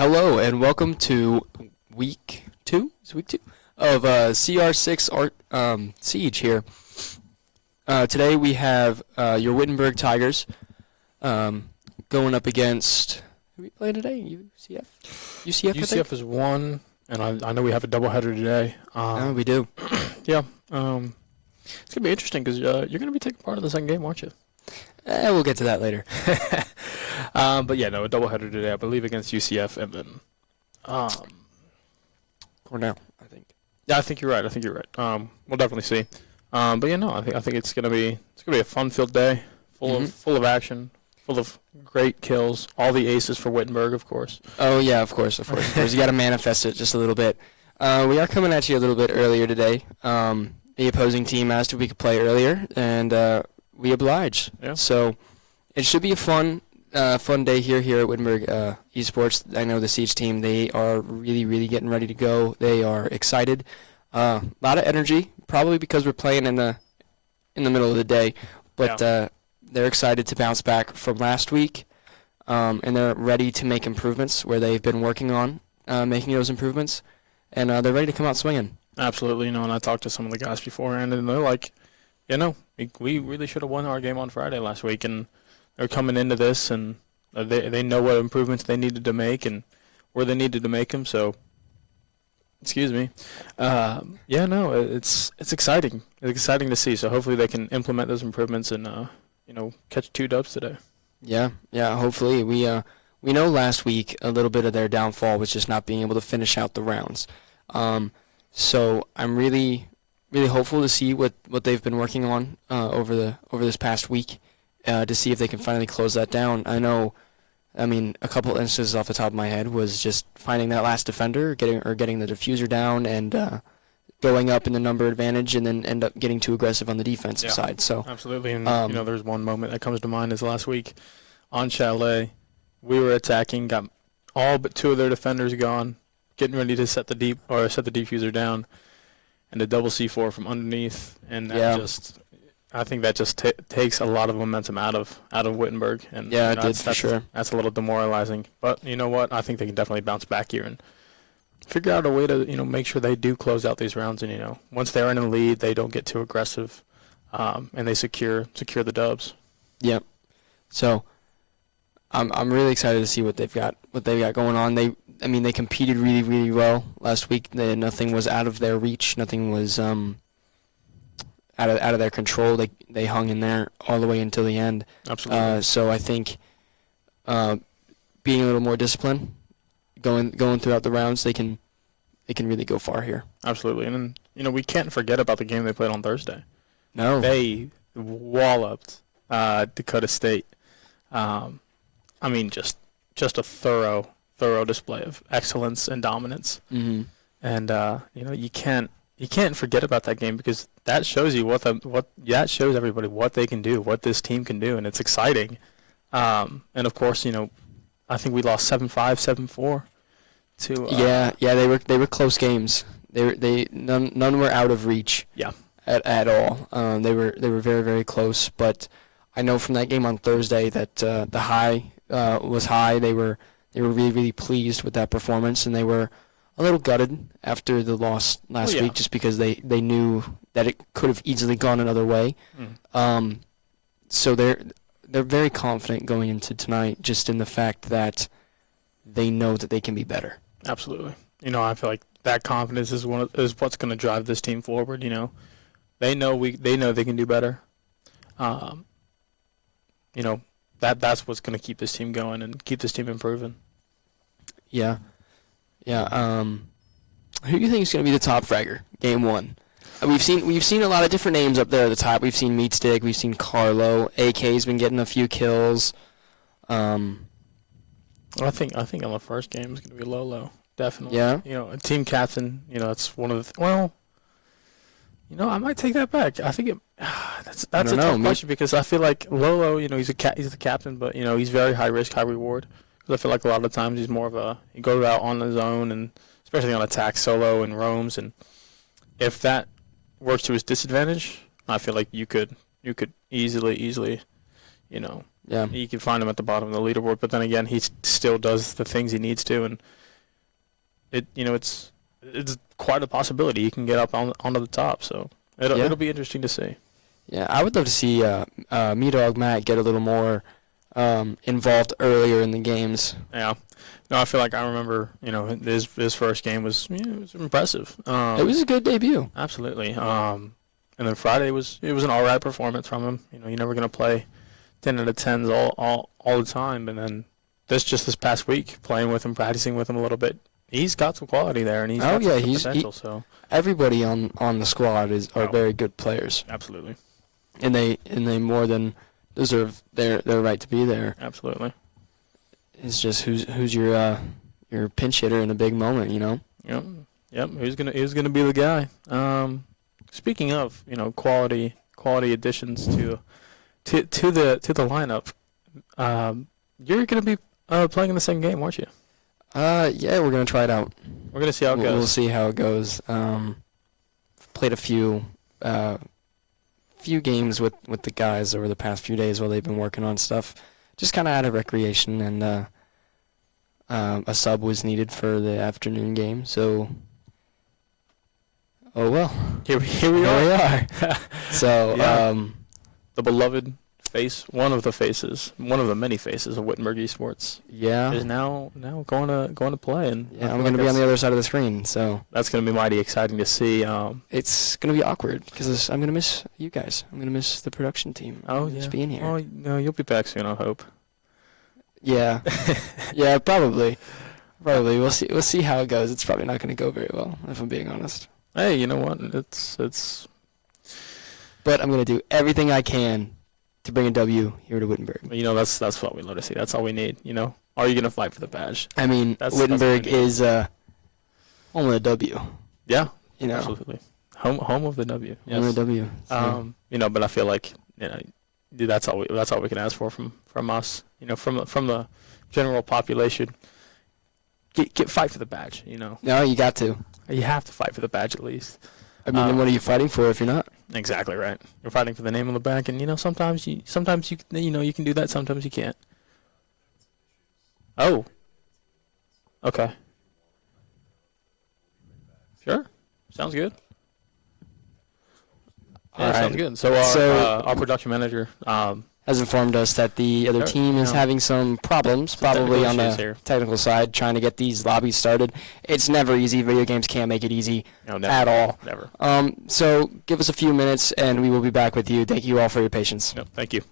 Hello and welcome to week two. Is it week two of CR6 Siege here. Today we have your Wittenberg Tigers going up against who we playing today? UCF. UCF. UCF is one, and I know we have a doubleheader today. We do. Yeah. It's gonna be interesting because you're gonna be taking part in the second game, aren't you? We'll get to that later. But yeah, no, a doubleheader today, I believe, against UCF, and then Cornell, I think. Yeah, I think you're right. We'll definitely see. But yeah, no, I think it's gonna be a fun-filled day, full of action, full of great kills, all the aces for Wittenberg, of course. Oh yeah, of course. You got to manifest it just a little bit. We are coming at you a little bit earlier today. The opposing team asked if we could play earlier, and we obliged. Yeah. So it should be a fun day here at Wittenberg Esports. I know the Siege team, they are really getting ready to go. They are excited. A lot of energy, probably because we're playing in the middle of the day. But they're excited to bounce back from last week, and they're ready to make improvements where they've been working on making those improvements, and they're ready to come out swinging. Absolutely, and I talked to some of the guys beforehand, and they're like, we really should have won our game on Friday last week, and they're coming into this, and they know what improvements they needed to make and where they needed to make them. So, excuse me. It's exciting. It's exciting to see. So hopefully they can implement those improvements and catch 2 dubs today. Yeah. Hopefully we know last week a little bit of their downfall was just not being able to finish out the rounds. So I'm really hopeful to see what they've been working on over this past week, to see if they can finally close that down. I mean, a couple instances off the top of my head was just finding that last defender, getting the diffuser down, and going up in the number advantage, and then end up getting too aggressive on the defensive side. So absolutely, and there's one moment that comes to mind is last week on Chalet, we were attacking, got all but 2 of their defenders gone, getting ready to set the diffuser down, and a double C4 from underneath, and I think that just takes a lot of momentum out of Wittenberg, and it did for sure. That's a little demoralizing, but you know what? I think they can definitely bounce back here and figure out a way to make sure they do close out these rounds, and once they're in the lead, they don't get too aggressive, and they secure the dubs. Yep. So I'm really excited to see what they've got going on. They competed really well last week. Nothing was out of their reach. Nothing was out of their control. They hung in there all the way until the end. Absolutely. So I think being a little more disciplined, going throughout the rounds, they can really go far here. Absolutely. And then we can't forget about the game they played on Thursday. No. They walloped Dakota State. Just a thorough display of excellence and dominance. Mm-hmm. And you can't forget about that game, because that shows you that shows everybody what they can do, what this team can do, and it's exciting. And of course, I think we lost 7-5, 7-4 to they were close games. None were out of reach. Yeah. At all. They were very close, but I know from that game on Thursday that the high was high. They were really pleased with that performance, and they were a little gutted after the loss last week, just because they knew that it could have easily gone another way. So they're very confident going into tonight, just in the fact that they know that they can be better. Absolutely. I feel like that confidence is what's going to drive this team forward. They know they can do better. That's what's going to keep this team going and keep this team improving. Yeah. Who do you think is going to be the top fragger game 1? We've seen a lot of different names up there at the top. We've seen Meatstick, we've seen Carlo. AK's been getting a few kills. I think on the first game it's going to be Lolo, definitely. Yeah. A team captain. That's one of the. I might take that back. I think that's a tough question, because I feel like Lolo, he's the captain, but he's very high risk, high reward. Because I feel like a lot of times he's more of he goes out on his own, and especially on attack solo and roams, and if that works to his disadvantage, I feel like you could easily Yeah. You can find him at the bottom of the leaderboard, but then again, he still does the things he needs to, and it's quite a possibility he can get up onto the top. So it'll be interesting to see. Yeah, I would love to see Me Dog Matt get a little more involved earlier in the games. Yeah. No, I feel like I remember, his first game was it was impressive. It was a good debut. Absolutely. And then Friday was an all right performance from him. You're never gonna play 10 out of 10s all the time. And then this past week, playing with him, practicing with him a little bit, he's got some quality there, and he's got some potential. So everybody on the squad are very good players. Absolutely. And they more than deserve their right to be there. Absolutely. It's just who's your pinch hitter in a big moment, Yep. Who's gonna be the guy? Speaking of quality additions to the lineup, you're gonna be playing in the second game, aren't you? Yeah, we're gonna try it out. We're gonna see how it goes. We'll see how it goes. Played a few games with the guys over the past few days while they've been working on stuff. Just kind of out of recreation, and a sub was needed for the afternoon game. So, oh well. Here we are. So, yeah. The beloved face, one of the many faces of Wittenberg Esports. Yeah. Is now going to play, and yeah, I'm going to be on the other side of the screen. So that's going to be mighty exciting to see. It's going to be awkward because I'm going to miss you guys. I'm going to miss the production team. Just being here. Oh no, you'll be back soon, I hope. Yeah. Yeah, probably. We'll see how it goes. It's probably not going to go very well, if I'm being honest. Hey, you know what? It's. But I'm going to do everything I can to bring a W here to Wittenberg. That's what we love to see. That's all we need. Are you going to fight for the badge? I mean, Wittenberg is home of the W. Yeah. Absolutely. Home of the W. Yes. Home of the W. So. But I feel like that's all we can ask for from us. From the general population. Get fight for the badge. No, you got to. You have to fight for the badge at least. I mean, what are you fighting for if you're not? Exactly right. You're fighting for the name on the back, and sometimes you can do that. Sometimes you can't. Oh. Okay. Sure. Sounds good. Yeah, All right. sounds good. So our production manager has informed us that the other team is having some problems, probably on the technical side, trying to get these lobbies started. It's never easy. Video games can't make it easy at all. Never. So give us a few minutes, and we will be back with you. Thank you all for your patience. Yep, thank you.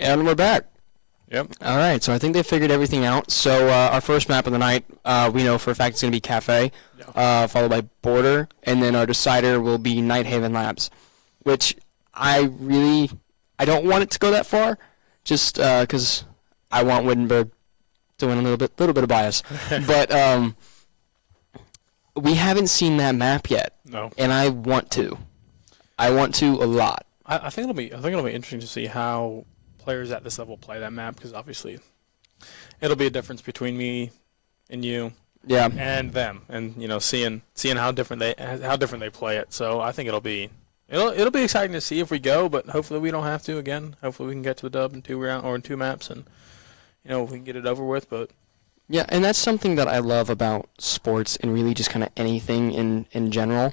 And we're back. Yep. All right, so I think they figured everything out. So our first map of the night, we know for a fact it's going to be Cafe, followed by Border, and then our decider will be Night Haven Labs, which I don't want it to go that far, just because I want Wittenberg to win a little bit of bias. But we haven't seen that map yet. No. And I want to. I want to a lot. I think it'll be interesting to see how players at this level play that map, because obviously it'll be a difference between me and you and them, and seeing how different they play it. So I think it'll be exciting to see if we go, but hopefully we don't have to again. Hopefully we can get to the dub in 2 maps, and we can get it over with. But yeah, and that's something that I love about sports and really just kind of anything in general,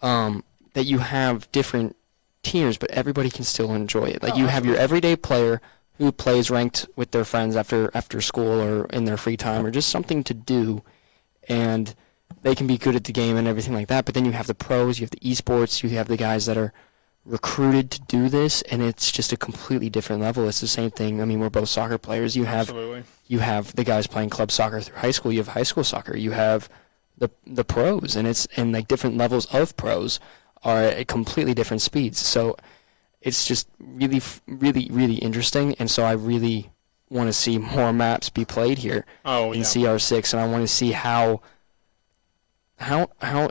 that you have different tiers, but everybody can still enjoy it. Like you have your everyday player who plays ranked with their friends after school or in their free time or just something to do, and they can be good at the game and everything like that. But then you have the pros, you have the esports, you have the guys that are recruited to do this, and it's just a completely different level. It's the same thing. I mean, we're both soccer players. You have the guys playing club soccer through high school. You have high school soccer. You have the pros, and like different levels of pros are at completely different speeds. So it's just really, really, really interesting. And so I really want to see more maps be played here in CR6, and I want to see how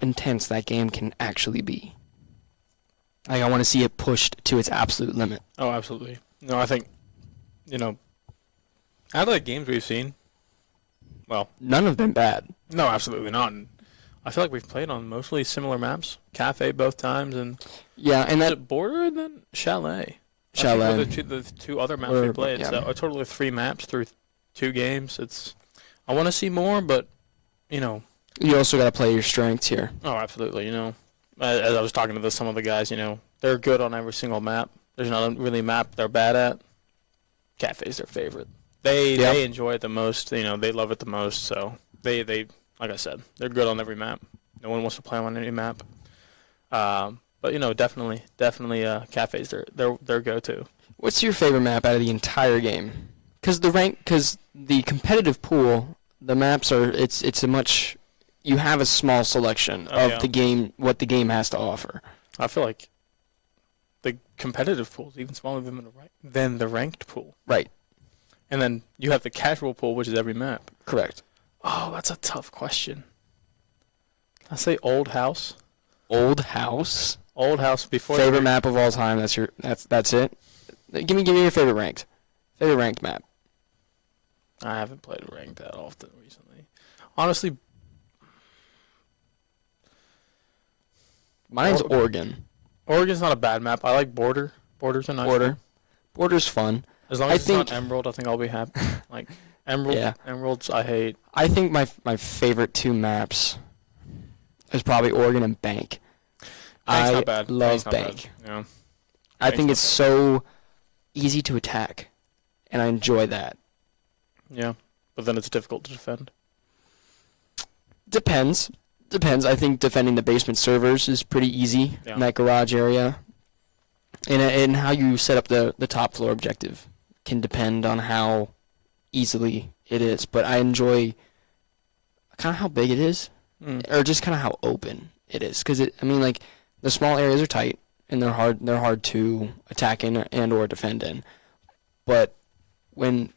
intense that game can actually be. Like I want to see it pushed to its absolute limit. Oh, absolutely. No, I think out of the games we've seen, well, none have been bad. No, absolutely not. And I feel like we've played on mostly similar maps. Cafe both times, and and that Border and then Chalet. Chalet. The two other maps we played. So a total of 3 maps through 2 games. I want to see more, but you also got to play your strengths here. Oh, absolutely. As I was talking to some of the guys, they're good on every single map. There's not really a map they're bad at. Cafe's their favorite. They enjoy it the most. They love it the most. So they like I said, they're good on every map. No one wants to play on any map. But definitely, Cafe's their go-to. What's your favorite map out of the entire game? Because the competitive pool, the maps are you have a small selection of the game, what the game has to offer. I feel like the competitive pool is even smaller than the ranked pool. Right. And then you have the casual pool, which is every map. Correct. Oh, that's a tough question. I say Old House. Old House. Old House before. Favorite map of all time. That's it. Give me your favorite ranked map. I haven't played ranked that often recently. Honestly, mine's Oregon. Oregon's not a bad map. I like Border. Border's a nice one. Border's fun. As long as it's not Emerald, I think I'll be happy. Like Emerald. Yeah. Emeralds, I hate. I think my favorite 2 maps is probably Oregon and Bank. Bank's not bad. Love Bank. Yeah. I think it's so easy to attack, and I enjoy that. Yeah, but then it's difficult to defend. Depends. I think defending the basement servers is pretty easy in that garage area. And how you set up the top floor objective can depend on how easily it is. But I enjoy kind of how big it is, or just kind of how open it is. Because the small areas are tight and they're hard to attack in and or defend in. But when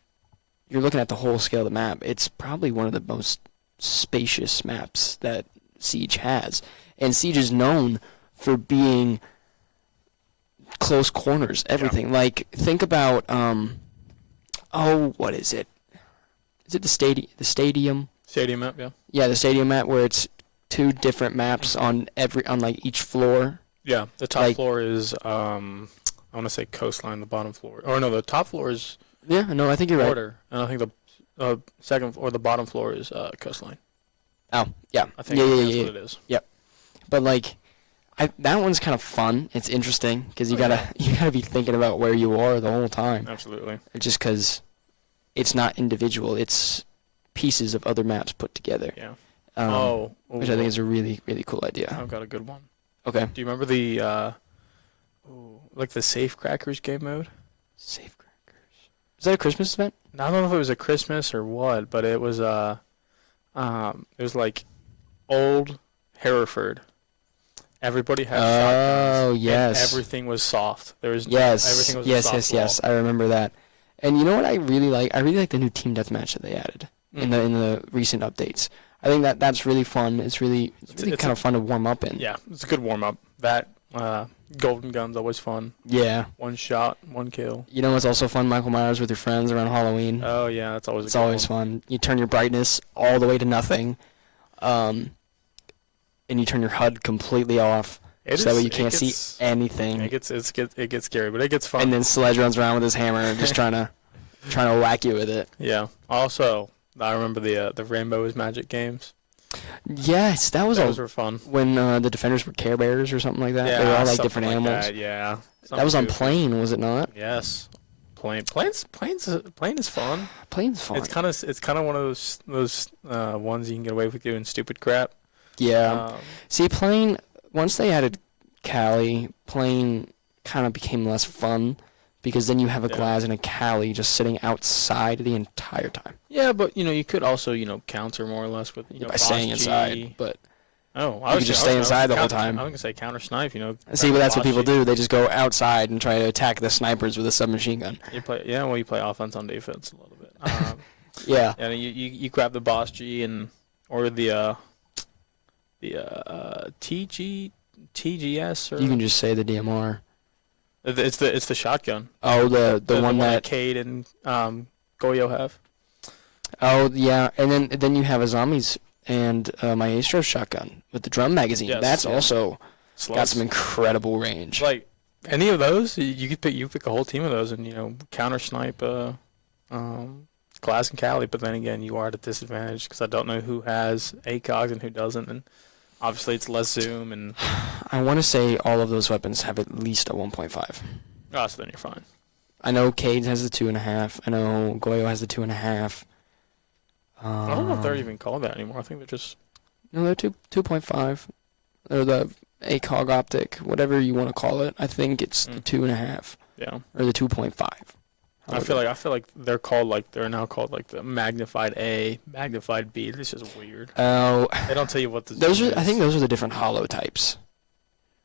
you're looking at the whole scale of the map, it's probably one of the most spacious maps that Siege has. And Siege is known for being close corners, everything. Yeah. Like, think about, what is it? Is it the stadium? Stadium map, yeah. Yeah, the stadium map where it's 2 different maps on each floor. Yeah, the top floor is, I want to say coastline, the bottom floor. Or no, the top floor is... Yeah, no, I think you're Border, right. And I think the second or the bottom floor is coastline. Oh, yeah. I think that's what it is. Yep. But that one's kind of fun. It's interesting because you gotta be thinking about where you are the whole time. Absolutely. Just because it's not individual; it's pieces of other maps put together. Yeah. Which I think is a really, really cool idea. I've got a good one. Okay. Do you remember the the Safe Crackers game mode? Safe Crackers. Was that a Christmas event? I don't know if it was a Christmas or what, but it was like old Hereford. Everybody had shotguns. Oh, and yes. everything was soft. There was Yes. everything was a Yes, soft yes, yes. wall. I remember that. And you know what I really like? I really like the new team deathmatch that they added in the recent updates. I think that's really fun. It's really kind of fun to warm up in. Yeah, it's a good warm up. That golden gun's always fun. Yeah. One shot, one kill. You know what's also fun? Michael Myers with your friends around Halloween. Oh yeah, that's always. It's always fun. You turn your brightness all the way to nothing, and you turn your HUD completely off, so that way you can't see anything. It gets scary, but it gets fun. And then Sledge runs around with his hammer, just trying to whack you with it. Yeah. Also, I remember the Rainbow is Magic games. Yes, Those were fun. When the defenders were Care Bears or something like that. Yeah, They were all like something different like animals. That, yeah. That was on Plane, was it not? Yes. Plane is fun. Plane's fun. It's kind of one of those ones you can get away with doing stupid crap. Yeah. See, Plane, once they added Cali, Plane kind of became less fun because then you have a Glaz and a Cali just sitting outside the entire time. Yeah, but you could also counter more or less with By staying inside, but you could just stay inside the whole time. I was gonna say counter snipe. See, but that's what people do. They just go outside and try to attack the snipers with a submachine gun. You play offense on defense a little bit. Yeah. And you grab the boss G or the TGS or You can just say the DMR. It's the shotgun. Oh, the one that Cade and Goyo have. Oh yeah, and then you have a zombies and Maestro shotgun with the drum magazine. Yes, That's also Slugs. got some incredible range. Like any of those, you could pick a whole team of those and counter snipe Glass and Cali. But then again, you are at a disadvantage because I don't know who has ACOGs and who doesn't, and obviously it's less zoom and. I want to say all of those weapons have at least a 1.5. Oh, so then you're fine. I know Cade has the 2.5. I know Goyo has the 2.5. I don't know if they're even called that anymore. I think they're just. No, they're 2.5. They're the ACOG optic, whatever you want to call it. I think it's the 2.5. Yeah. Or the 2.5. I feel like they're now called like the magnified A, magnified B. This is weird. Oh. They don't tell you what the. I think those are the different holo types.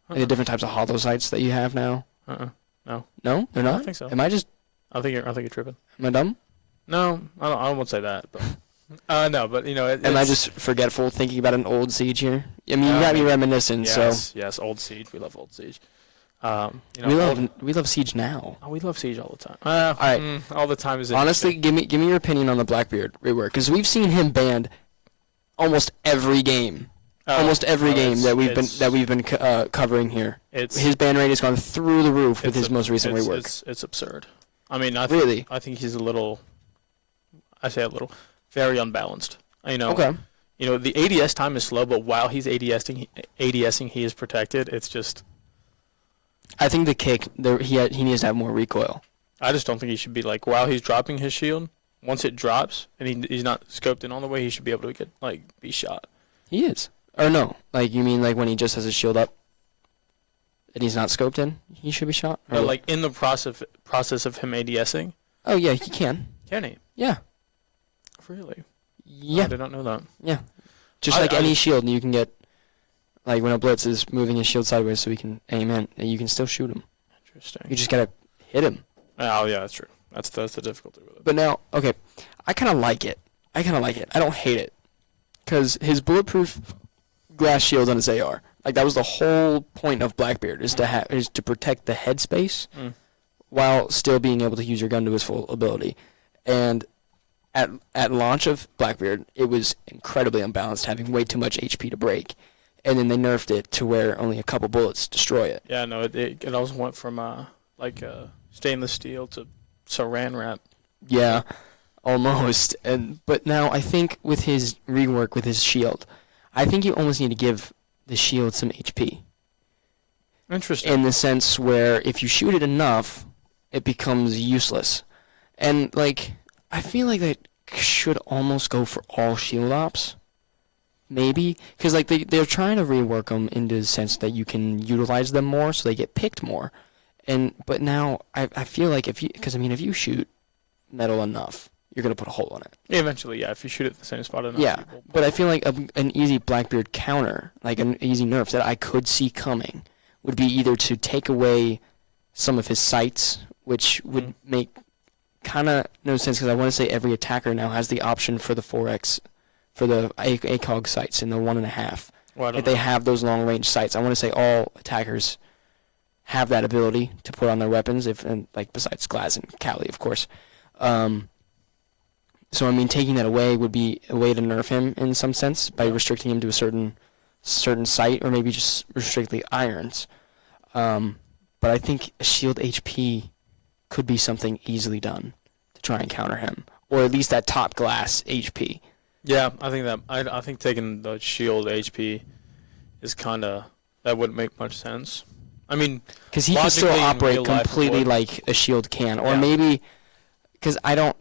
Like the different types of holo sights that you have now. No. No, they're not. I don't think so. Am I just? I think you're tripping. Am I dumb? No, I won't say that. But no, but Am I just forgetful thinking about an old Siege here? I mean, you got me reminiscing. Yes, old Siege. We love old Siege. We love Siege now. Oh, we love Siege all the time. All right, all the time is. Honestly, give me your opinion on the Blackbeard rework because we've seen him banned almost every game. Almost every game that we've been covering here. His ban rate has gone through the roof with his most recent rework. It's absurd. I mean, I think he's a little. I say a little, very unbalanced. Okay. The ADS time is slow, but while he's ADSing, he is protected. It's just. I think the kick he needs to have more recoil. I just don't think he should be like while he's dropping his shield. Once it drops and he's not scoped in all the way, he should be able to get be shot. He is. Or no, you mean when he just has his shield up and he's not scoped in, he should be shot? Or in the process of him ADSing? Oh, yeah, he can. Can he? Yeah. Really? Yeah. I did not know that. Yeah. Just any shield, you can get, when a blitz is moving his shield sideways so he can aim in, you can still shoot him. Interesting. You just got to hit him. Oh, yeah, that's true. That's the difficulty with it. But now, okay, I kind of like it. I don't hate it. Because his bulletproof glass shield on his AR. That was the whole point of Blackbeard is to protect the headspace while still being able to use your gun to its full ability. And at launch of Blackbeard, it was incredibly unbalanced, having way too much HP to break. And then they nerfed it to where only a couple bullets destroy it. Yeah, no, it also went from stainless steel to saran wrap. Yeah, almost. But now I think with his rework with his shield, I think you almost need to give the shield some HP. Interesting. In the sense where if you shoot it enough, it becomes useless. And, I feel like that should almost go for all shield ops. Maybe. Because, they're trying to rework them into the sense that you can utilize them more so they get picked more. But now, I feel like if you shoot metal enough, you're going to put a hole in it. Yeah, eventually, yeah. If you shoot it the same spot enough. Yeah, People but I feel like an easy Blackbeard counter, like an easy nerf that I could see coming, would be either to take away some of his sights, which would make kind of no sense because I want to say every attacker now has the option for the 4x, for the ACOG sights in the 1.5. Well, If they have those long range sights, I want to say all attackers have that ability to put on their weapons, and like besides Glaz and Callie, of course. So I mean, taking that away would be a way to nerf him in some sense by restricting him to a certain sight, or maybe just restrict the irons. But I think a shield HP could be something easily done to try and counter him, or at least that top glass HP. Yeah, I think that I think taking the shield HP is kind of, that wouldn't make much sense. I mean, because he can still logically, in operate real life, it completely would. like a shield can, or Yeah. maybe because I don't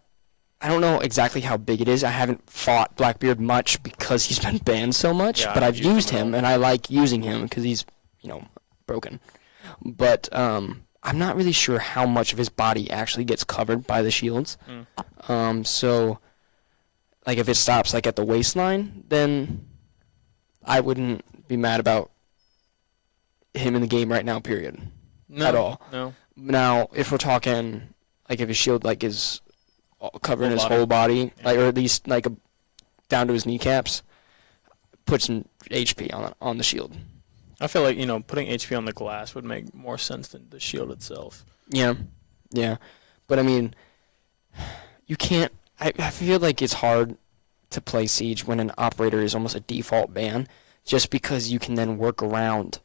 know exactly how big it is. I haven't fought Blackbeard much because he's been banned so much, Yeah, but I've I've used used him him a and I like using him because he's broken. But I'm not really sure how much of his body actually gets covered by the shields. So like if it stops like at the waistline, then I wouldn't be mad about him in the game right now, period. No, At all. No. Now, if we're talking like if his shield like is covering Whole his body. whole body, Yeah. like or at least like down to his kneecaps, put some HP on the shield. I feel like, putting HP on the glass would make more sense than the shield itself. Yeah, but I mean, you can't. I feel like it's hard to play Siege when an operator is almost a default ban, just because you can then work around.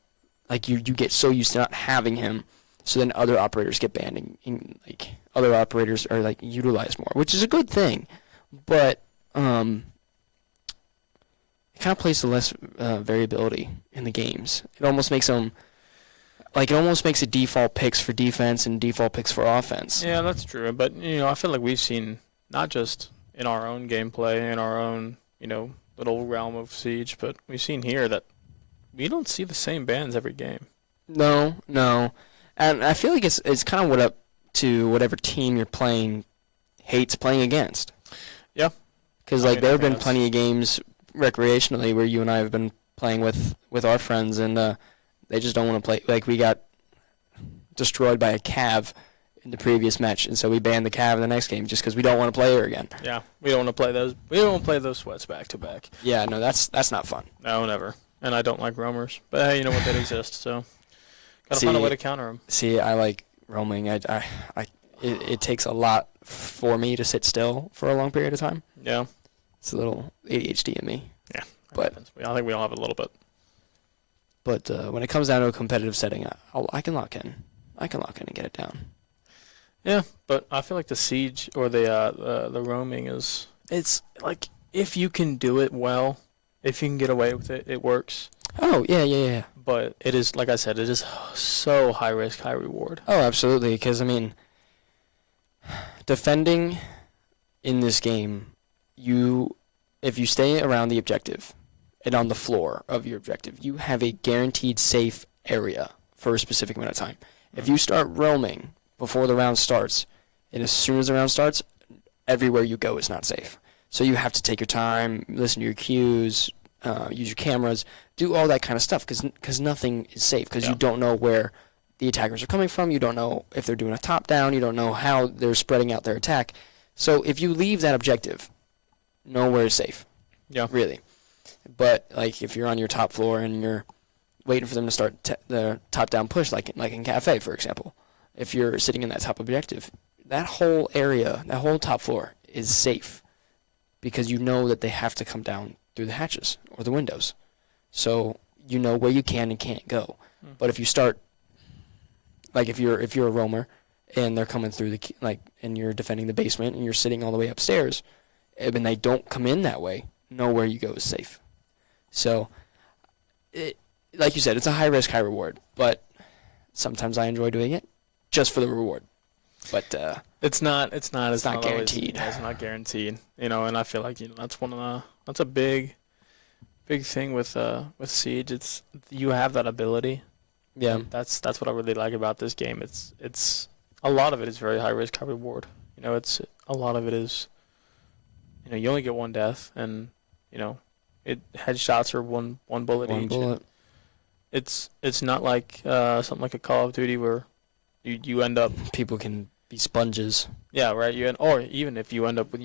Like you get so used to not having him, so then other operators get banned, and like other operators are like utilized more, which is a good thing, but it kind of plays to less variability in the games. It almost makes them it almost makes it default picks for defense and default picks for offense. Yeah, that's true. But, I feel like we've seen, not just in our own gameplay, in our own, little realm of Siege, but we've seen here that we don't see the same bans every game. No, and I feel like it's kind of up to whatever team you're playing hates playing against. Yeah. Because I like mean, there I have think been that's- plenty of games recreationally where you and I have been playing with our friends, and they just don't want to play. Like we got destroyed by a Cav in the previous match, and so we banned the Cav in the next game just because we don't want to play her again. Yeah, we don't want to play those. We don't want to play those sweats back to back. Yeah, no, that's not fun. No, never. And I don't like roamers. But hey, you know what? They exist, so gotta find a way to counter them. See, I like roaming. It takes a lot for me to sit still for a long period of time. Yeah. It's a little ADHD in me. Yeah. But I think we all have a little bit. But when it comes down to a competitive setting, I can lock in. I can lock in and get it down. Yeah, but I feel like the siege or the roaming is, it's like if you can do it well, if you can get away with it, it works. Oh yeah. But it is, like I said, it is so high risk, high reward. Oh, absolutely. Because I mean, defending in this game, if you stay around the objective and on the floor of your objective, you have a guaranteed safe area for a specific amount of time. If you start roaming before the round starts, and as soon as the round starts, everywhere you go is not safe. So you have to take your time, listen to your cues, use your cameras, do all that kind of stuff, because nothing is safe, because you don't know where the attackers are coming from, you don't know if they're doing a top-down, you don't know how they're spreading out their attack. So if you leave that objective, nowhere is safe. Yeah. Really. But like if you're on your top floor and you're waiting for them to start the top-down push, like in Cafe, for example, if you're sitting in that top objective, that whole area, that whole top floor is safe because you know that they have to come down through the hatches or the windows. So you know where you can and can't go. But if you start, like if you're a roamer and they're coming through and you're defending the basement and you're sitting all the way upstairs, and they don't come in that way, nowhere you go is safe. So, like you said, it's a high risk, high reward. But sometimes I enjoy doing it just for the reward. But it's not guaranteed. It's not guaranteed. And I feel like that's a big thing with Siege. It's you have that ability. Yeah. And that's what I really like about this game. It's a lot of it is very high risk, high reward. a lot of it is, you only get one death, and headshots are one bullet One each. And bullet. it's not like something like a Call of Duty where you end up. People can be sponges. Yeah, right. Or even if you end up with,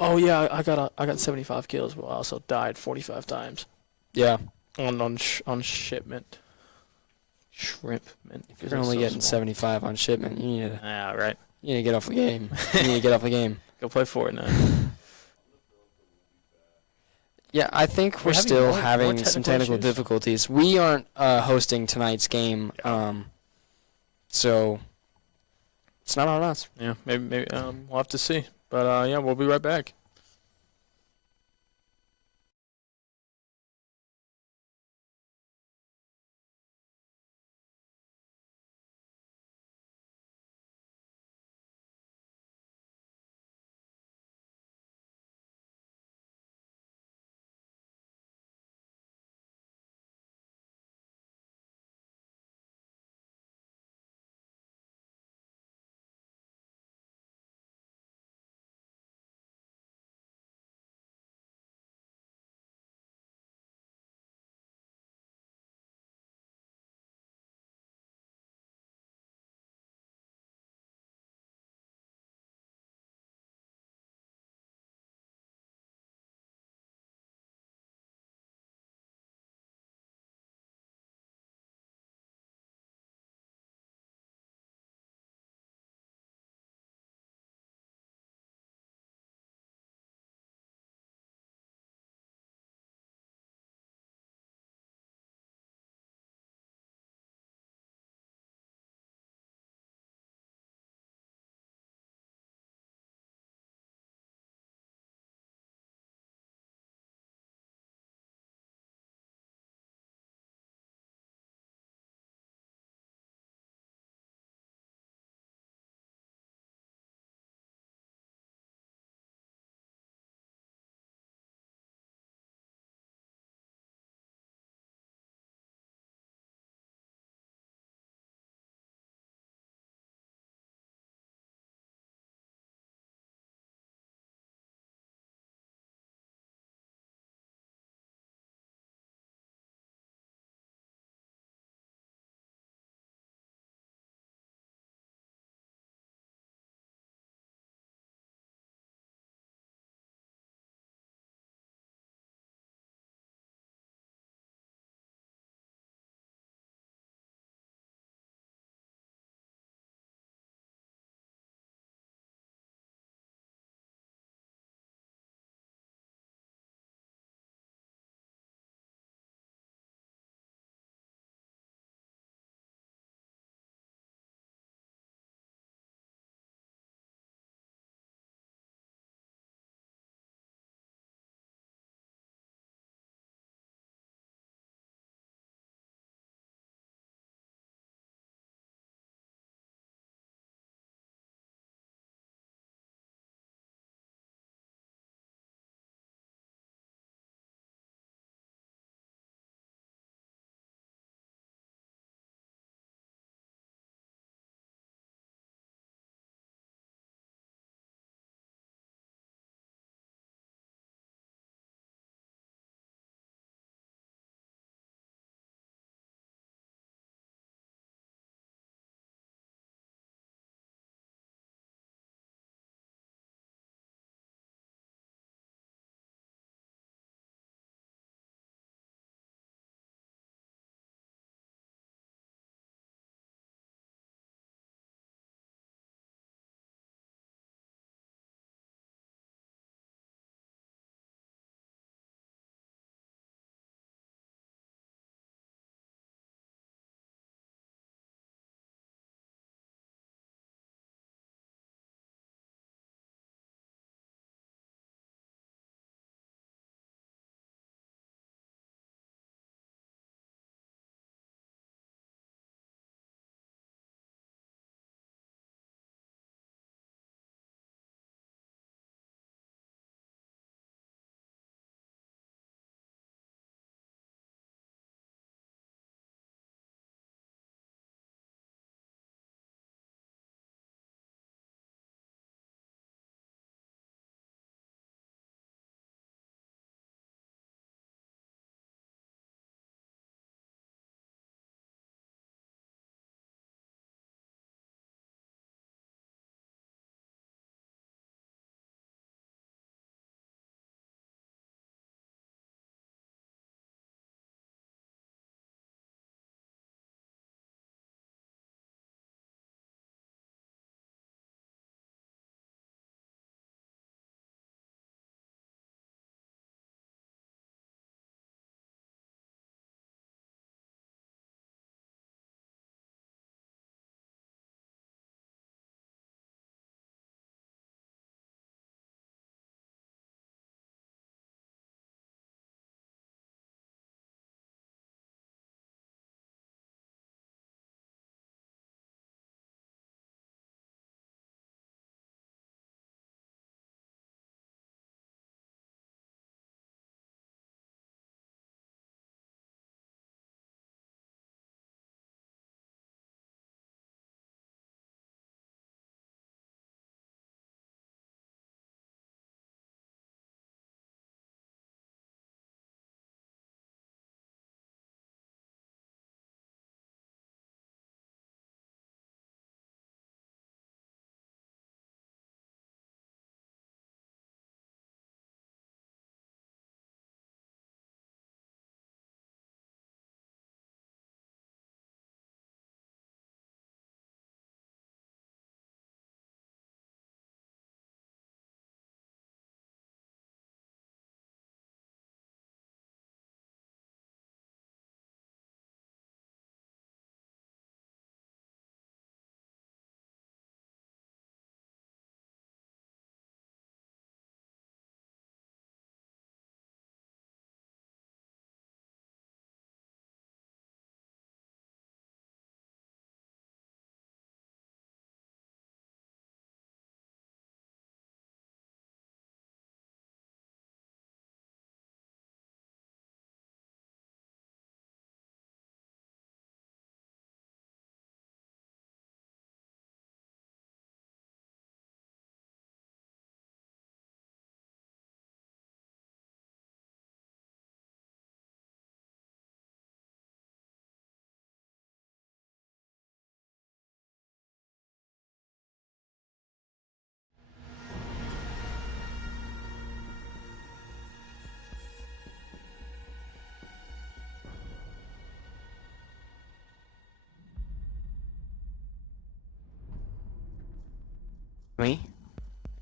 oh yeah, I got 75 kills, but I also died 45 times Yeah. on shipment, shrimpment. If you're only getting 75 on shipment, Yeah, right. you need to get off the game. You need to get off the game. Go play Fortnite. Yeah, I think We're we're having still more having some technical issues? difficulties. We aren't hosting tonight's game, so it's not on us. Yeah, maybe we'll have to see. But yeah, we'll be right back.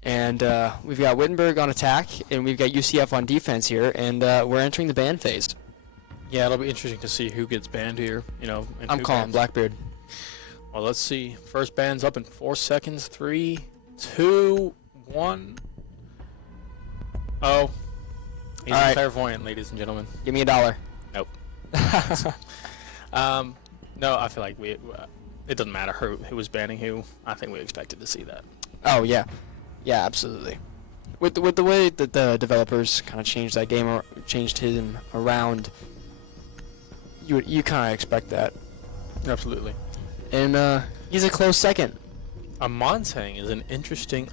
And we've got Wittenberg on attack, and we've got UCF on defense here, and we're entering the ban phase. Yeah, it'll be interesting to see who gets banned here. I'm calling Blackbeard. Well, let's see. First ban's up in 4 seconds. 3, 2, 1. Oh. He's All right. clairvoyant, ladies and gentlemen. Give me $1. Nope. No, I feel like it doesn't matter who was banning who. I think we expected to see that. Oh, yeah. Yeah, absolutely. With the way that the developers kind of changed that game, or changed him around, you kind of expect that. Absolutely. And he's a close second. Montang is an interesting...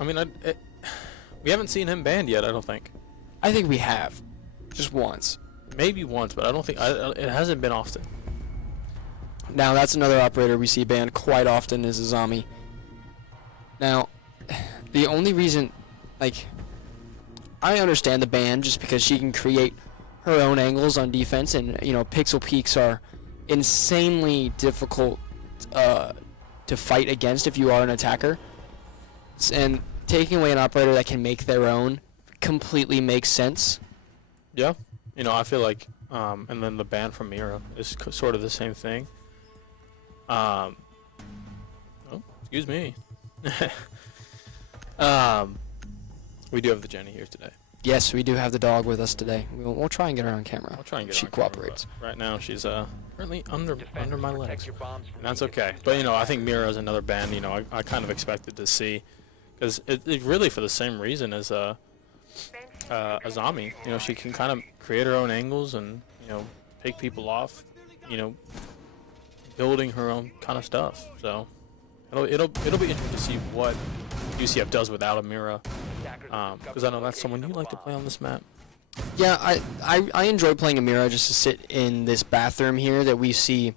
we haven't seen him banned yet, I don't think. I think we have. Just once. Maybe once, but I don't think... it hasn't been often. Now, that's another operator we see banned quite often is Azami. Now, the only reason... I understand the ban just because she can create her own angles on defense, and, pixel peaks are insanely difficult to fight against if you are an attacker. And taking away an operator that can make their own completely makes sense. Yeah. I feel like, and then the ban from Mira is sort of the same thing. Oh, excuse me. We do have the Jenny here today. Yes, we do have the dog with us today. We'll try and get her on camera. I'll try and get she her on camera, cooperates. but right now, she's currently under my legs. And that's okay. But I think Mira is another ban. I kind of expected to see, because it really for the same reason as Azami. She can kind of create her own angles and pick people off. Building her own kind of stuff. So it'll be interesting to see what UCF does without a Mira. Because I know that's someone you like to play on this map. Yeah, I enjoy playing Amira just to sit in this bathroom here that we see.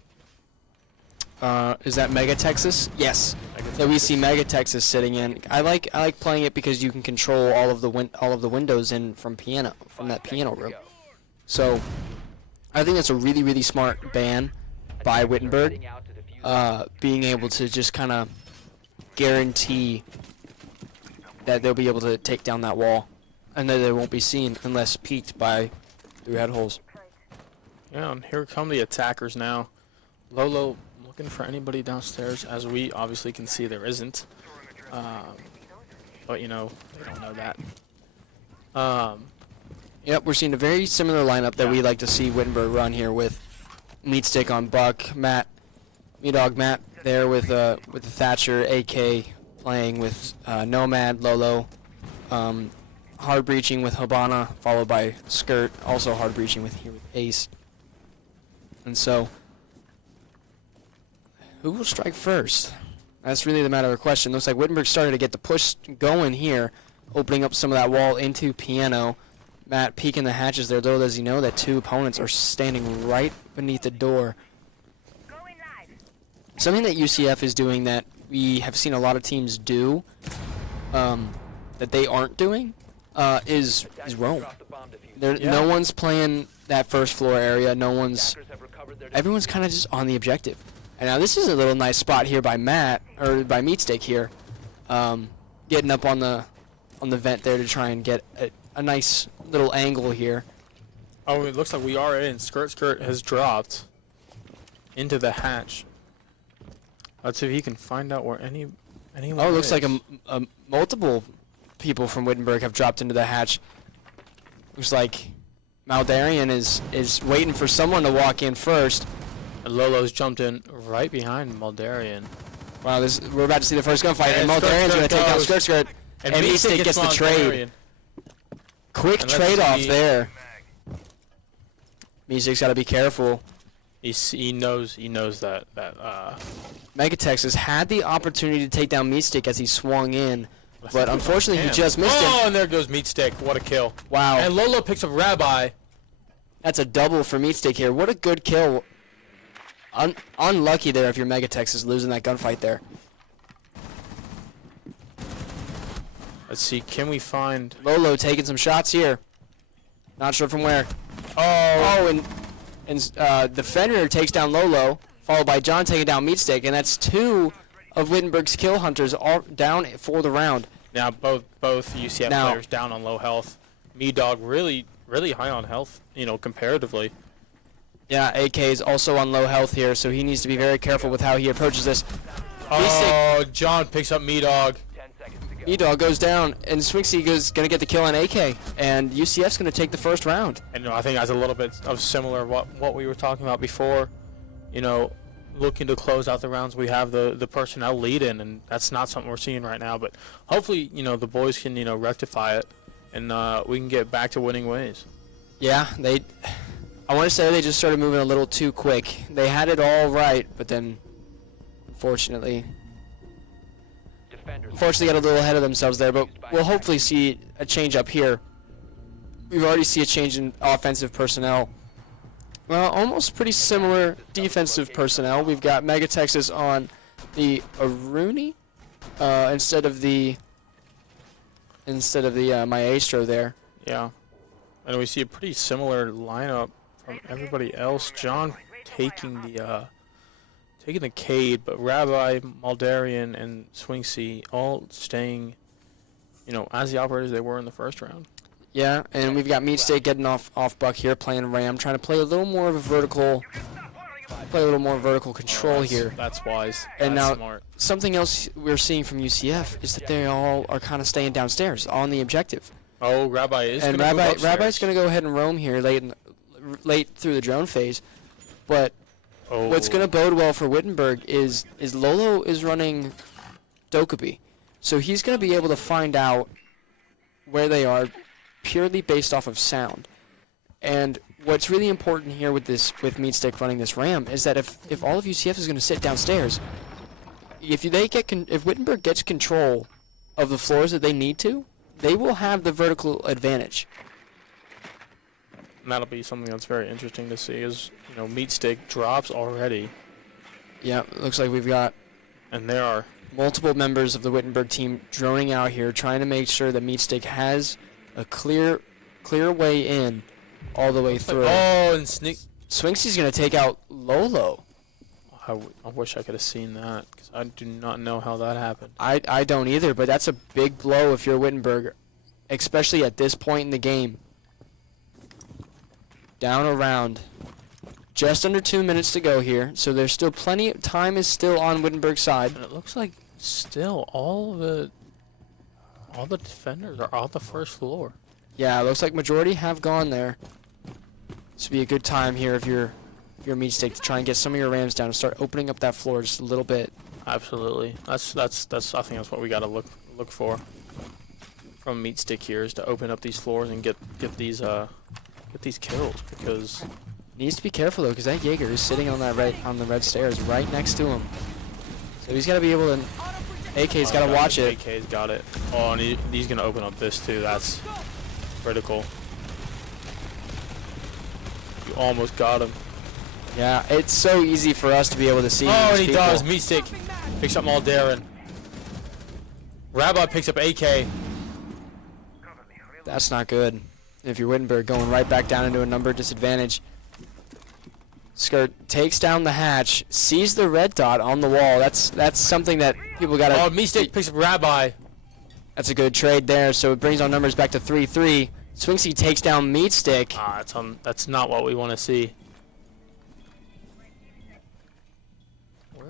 Is that Mega Texas? Yes. That we see Mega Texas sitting in. I like playing it because you can control all of the windows in from that piano room. So I think it's a really, really smart ban by Wittenberg. Being able to just kind of guarantee that they'll be able to take down that wall, and that they won't be seen unless peeked by through head holes. Yeah, and here come the attackers now. Lolo looking for anybody downstairs, as we obviously can see there isn't. But they don't know that. Yep, we're seeing a very similar lineup that we like to see Wittenberg run here with Meatstick on Buck, Matt, Meatdog Matt there with the Thatcher, AK playing with Nomad, Lolo, hard breaching with Habana, followed by Skirt, also hard breaching with Ace. And so, who will strike first? That's really the matter of question. Looks like Wittenberg started to get the push going here, opening up some of that wall into piano. Matt peeking the hatches there, though, does he know that two opponents are standing right beneath the door. Something that UCF is doing that we have seen a lot of teams do, that they aren't doing, is roam. No one's playing that first floor area. Everyone's kind of just on the objective. And now this is a little nice spot here by Matt, or by Meatstick here, getting up on the vent there to try and get a nice little angle here. Oh, it looks like we are in. Skirt has dropped into the hatch. Let's see if he can find out where anyone Oh, it looks is. like a multiple people from Wittenberg have dropped into the hatch. Looks like Maldarian is waiting for someone to walk in first. And Lolo's jumped in right behind Maldarian. Wow, we're about to see the first gunfight, and Maldarian's going to take down Skirt, and Meatstick gets the trade. Quick trade-off there. Meatstick's got to be careful. He knows that Mega Texas had the opportunity to take down Meatstick as he swung in, but unfortunately he just missed Oh, him. and there goes Meatstick. What a kill. Wow. And Lolo picks up Rabbi. That's a double for Meatstick here. What a good kill. Unlucky there if you're Mega Texas losing that gunfight there. Let's see, can we find... Lolo taking some shots here. Not sure from where. Oh, and the Fenrir takes down Lolo, followed by John taking down Meatstick, and that's two of Wittenberg's kill hunters all down for the round. Now both UCF Now- players down on low health. Me Dog really high on health, comparatively. Yeah, AK is also on low health here, so he needs to be very careful with how he approaches this. Oh, John picks up Me Dog. E-Dog goes down, and Swinksy is going to get the kill on AK, and UCF's going to take the first round. And I think that's a little bit of similar what we were talking about before. Looking to close out the rounds, we have the personnel lead in, and that's not something we're seeing right now. But hopefully, the boys can rectify it, and we can get back to winning ways. Yeah, I want to say they just started moving a little too quick. They had it all right, but then, unfortunately, got a little ahead of themselves there. But we'll hopefully see a change up here. We've already seen a change in offensive personnel. Well, almost pretty similar defensive personnel. We've got Mega Texas on the Aruni instead of the Maestro there. Yeah, and we see a pretty similar lineup from everybody else. John taking the Cade, but Rabbi, Maldarian, and Swinksy all staying, as the operators they were in the first round. Yeah, and we've got Meat Steak getting off Buck here, playing Ram, trying to play a little more of a vertical control here. That's wise. And that's now, smart. something else we're seeing from UCF is that they all are kind of staying downstairs on the objective. Oh, Rabbi is. And Rabbi's going to go ahead and roam here late through the drone phase, but what's going to bode well for Wittenberg is Lolo is running Dokubi, so he's going to be able to find out where they are purely based off of sound. And what's really important here with Meat Stick running this Ram is that if all of UCF is going to sit downstairs, if Wittenberg gets control of the floors that they need to, they will have the vertical advantage. And that'll be something that's very interesting to see is, Meat Stick drops already. Yeah, looks like we've got And there are multiple members of the Wittenberg team droning out here, trying to make sure that Meat Stick has a clear way in all the way through. Oh, and sneak. Swinksy's going to take out Lolo. I wish I could have seen that, because I do not know how that happened. I don't either, but that's a big blow if you're Wittenberg, especially at this point in the game. Down around. Just under 2 minutes to go here, so there's still plenty. Time is still on Wittenberg's side. And it looks like still all the defenders are on the first floor. Yeah, it looks like majority have gone there. This would be a good time here if you're Meat Stick to try and get some of your Rams down and start opening up that floor just a little bit. Absolutely. That's I think that's what we got to look for from Meat Stick here, is to open up these floors and get these kills, because Needs to be careful though, because that Jaeger is sitting on the red stairs right next to him. So he's got to be able to. AK's got to watch it. AK's got it. Oh, and he's gonna open up this too. That's critical. You almost got him. Yeah, it's so easy for us to be able to see. Oh, and these he people. does. Meat Stick picks up Maldarian. Rabbi picks up AK. That's not good. If you're Wittenberg, going right back down into a number disadvantage. Skirt takes down the hatch, sees the red dot on the wall. That's something that people got to. Oh, Meat Stick picks up Rabbi. That's a good trade there. So it brings our numbers back to 3-3. Swinksy takes down Meat Stick. That's not what we want to see. Where?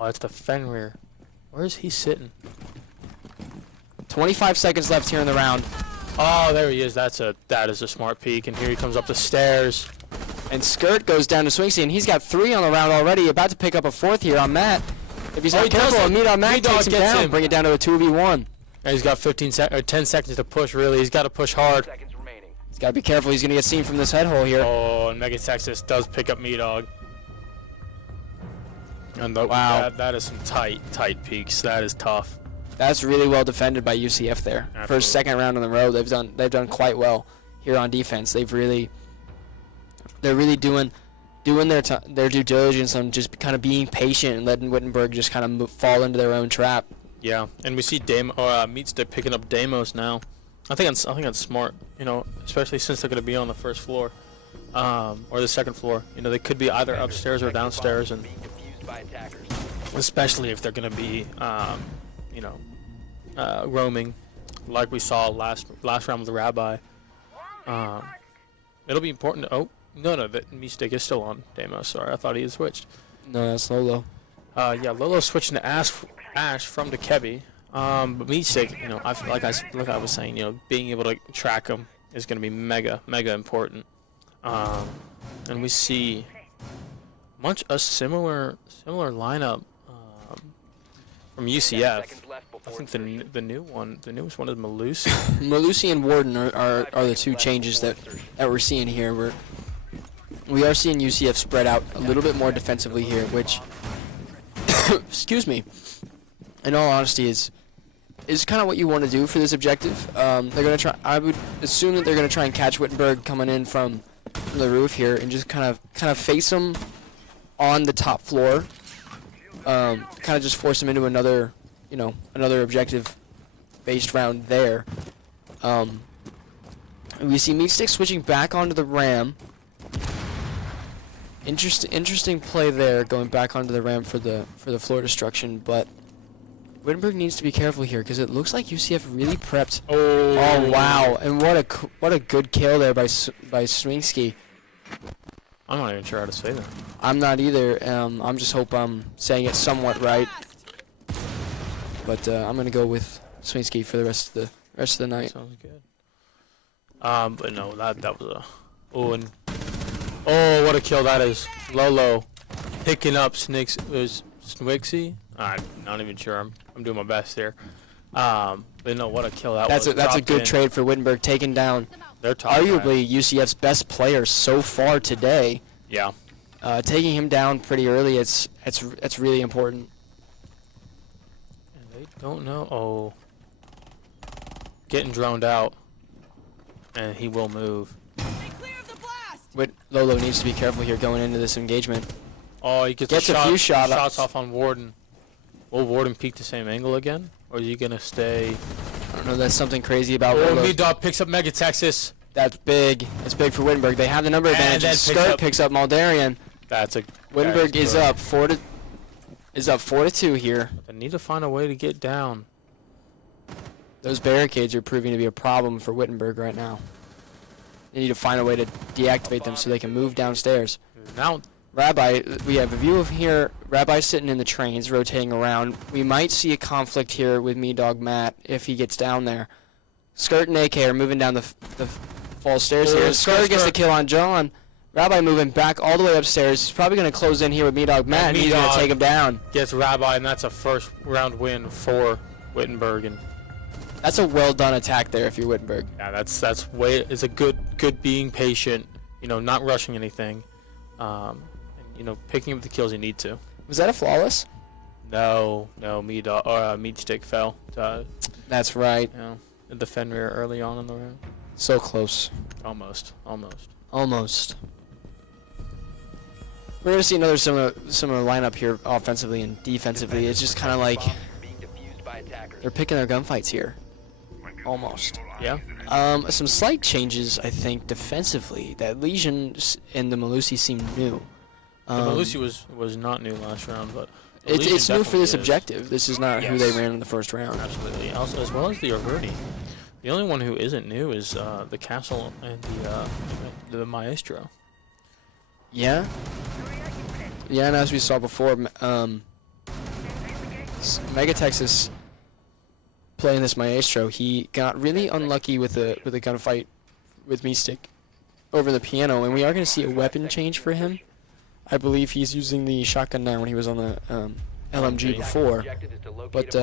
Oh, it's the Fenrir. Where is he sitting? 25 seconds left here in the round. Oh, there he is. That is a smart peek, and here he comes up the stairs. And Skirt goes down to Swinksy, and he's got 3 on the round already. About to pick up a 4th here on Matt. If he's not careful, and Meat on Matt takes him down. Bring it down to a 2v1. And he's got 10 seconds to push. Really, he's got to push hard. He's got to be careful. He's gonna get seen from this head hole here. Oh, and Mega Texas does pick up Me Dog. And wow, that is some tight peaks. That is tough. That's really well defended by UCF there. Absolutely. For a second round in a row, they've done quite well here on defense. They're really doing their due diligence on just kind of being patient and letting Wittenberg just kind of fall into their own trap. Yeah, and we see Meat Stick picking up Damos now. I think that's smart. Especially since they're going to be on the first floor, or the second floor. They could be either upstairs or downstairs, and especially if they're going to be, roaming, like we saw last round with the Rabbi. It'll be important to... Oh, no, the Mystic is still on Damos. Sorry, I thought he had switched. No, that's Lolo. Yeah, Lolo's switching to Ash from Dekebi. But Mystic, like I was saying, being able to track him is going to be mega important. And we see a similar lineup from UCF. I think the newest one is Malusi. Malusi and Warden are the two changes that we're seeing here. We are seeing UCF spread out a little bit more defensively here, which, excuse me, in all honesty is kind of what you want to do for this objective. They're gonna try. I would assume that they're gonna try and catch Wittenberg coming in from the roof here and just kind of face him on the top floor. Kind of just force him into another objective-based round there. We see Meatstick switching back onto the Ram. Interesting play there, going back onto the Ram for the floor destruction, but Wittenberg needs to be careful here because it looks like UCF really prepped. Oh wow! And what a good kill there by Swingsky. I'm not even sure how to say that. I'm not either. I'm just hope I'm saying it somewhat right. But I'm gonna go with Swingsky for the rest of the night. Sounds good. But no, that was a what a kill that is. Lolo picking up Swigsy. I'm not even sure. I'm doing my best here. But no, what a kill that was. That's a good trade for Wittenberg, taking down their top arguably UCF's best player so far today. Yeah. Taking him down pretty early, it's really important. And they don't know. Oh. Getting droned out. And he will move. Lolo needs to be careful here going into this engagement. Oh, he gets a few shots off on Warden. Will Warden peek the same angle again? Or is he going to stay? I don't know. That's something crazy about Lolo. Meat-Dog picks up Mega Texas. That's big. That's big for Wittenberg. They have the number advantage. Skirt picks up Maldarian. Wittenberg is up 4-2 here. They need to find a way to get down. Those barricades are proving to be a problem for Wittenberg right now. They need to find a way to deactivate them so they can move downstairs. Now, Rabbi, we have a view of here. Rabbi sitting in the trains, rotating around. We might see a conflict here with Meat-Dog Matt if he gets down there. Skirt and AK are moving down the false stairs here. Skirt gets the kill on John. Rabbi moving back all the way upstairs. He's probably going to close in here with Meat-Dog Matt, and he's going to take him down. Gets Rabbi, and that's a first round win for Wittenberg. And that's a well done attack there if you're Wittenberg. Yeah, it's a good being patient, not rushing anything, and picking up the kills you need to. Was that a flawless? No, Meat Stick fell. That's right. The Fenrir early on in the round. So close. Almost. We're gonna see another similar lineup here, offensively and defensively. It's just kind of like they're picking their gunfights here. Almost. Yeah. Some slight changes, I think, defensively. That Legion and the Malusi seem new. The Malusi was not new last round, but it's new for this objective. This is not who they ran in the first round. Absolutely. Also, as well as the Overti. The only one who isn't new is the Castle and the Maestro. Yeah. Yeah, and as we saw before, Mega Texas playing this Maestro, he got really unlucky with a gunfight with Meatstick over the piano, and we are going to see a weapon change for him. I believe he's using the shotgun now when he was on the LMG before. But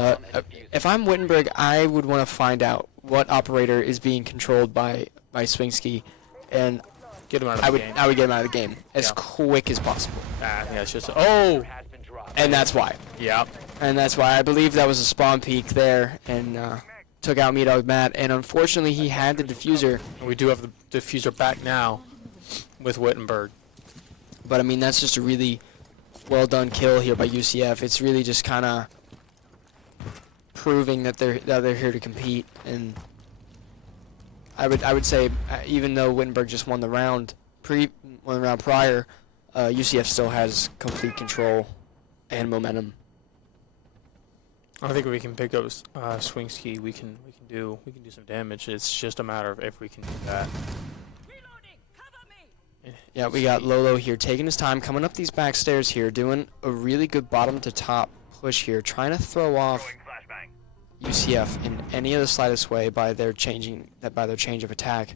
if I'm Wittenberg, I would want to find out what operator is being controlled by Swingsky, and get him out of the game. I would get him out of the game as quick as possible. It's just and that's why. Yeah. And that's why I believe that was a spawn peek there, and took out Meat-Dog Matt. And unfortunately, he had the diffuser. And we do have the diffuser back now with Wittenberg. But I mean, that's just a really well done kill here by UCF. It's really just kind of proving that they're here to compete. And I would say even though Wittenberg just won the round prior, UCF still has complete control and momentum. I think we can pick up swing ski. We can do some damage. It's just a matter of if we can do that. Yeah, we got Lolo here taking his time, coming up these back stairs here, doing a really good bottom to top push here, trying to throw off UCF in any of the slightest way by their change of attack.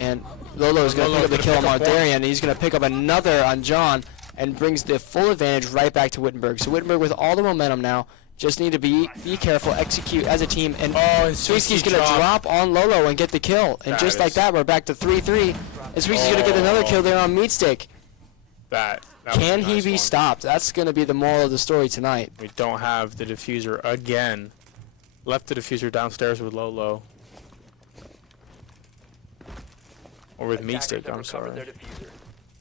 And Lolo is going to pick up the kill on Mardarian, and he's going to pick up another on John, and brings the full advantage right back to Wittenberg. So Wittenberg with all the momentum now, just need to be careful, execute as a team, and Sweeski's going to drop on Lolo and get the kill. And just like that, we're back to 3-3. And Sweeski's going to get another kill there on Meatstick. Can he be stopped? That's going to be the moral of the story tonight. We don't have the diffuser again. Left the diffuser downstairs with Lolo. Or with Meatstick, I'm sorry.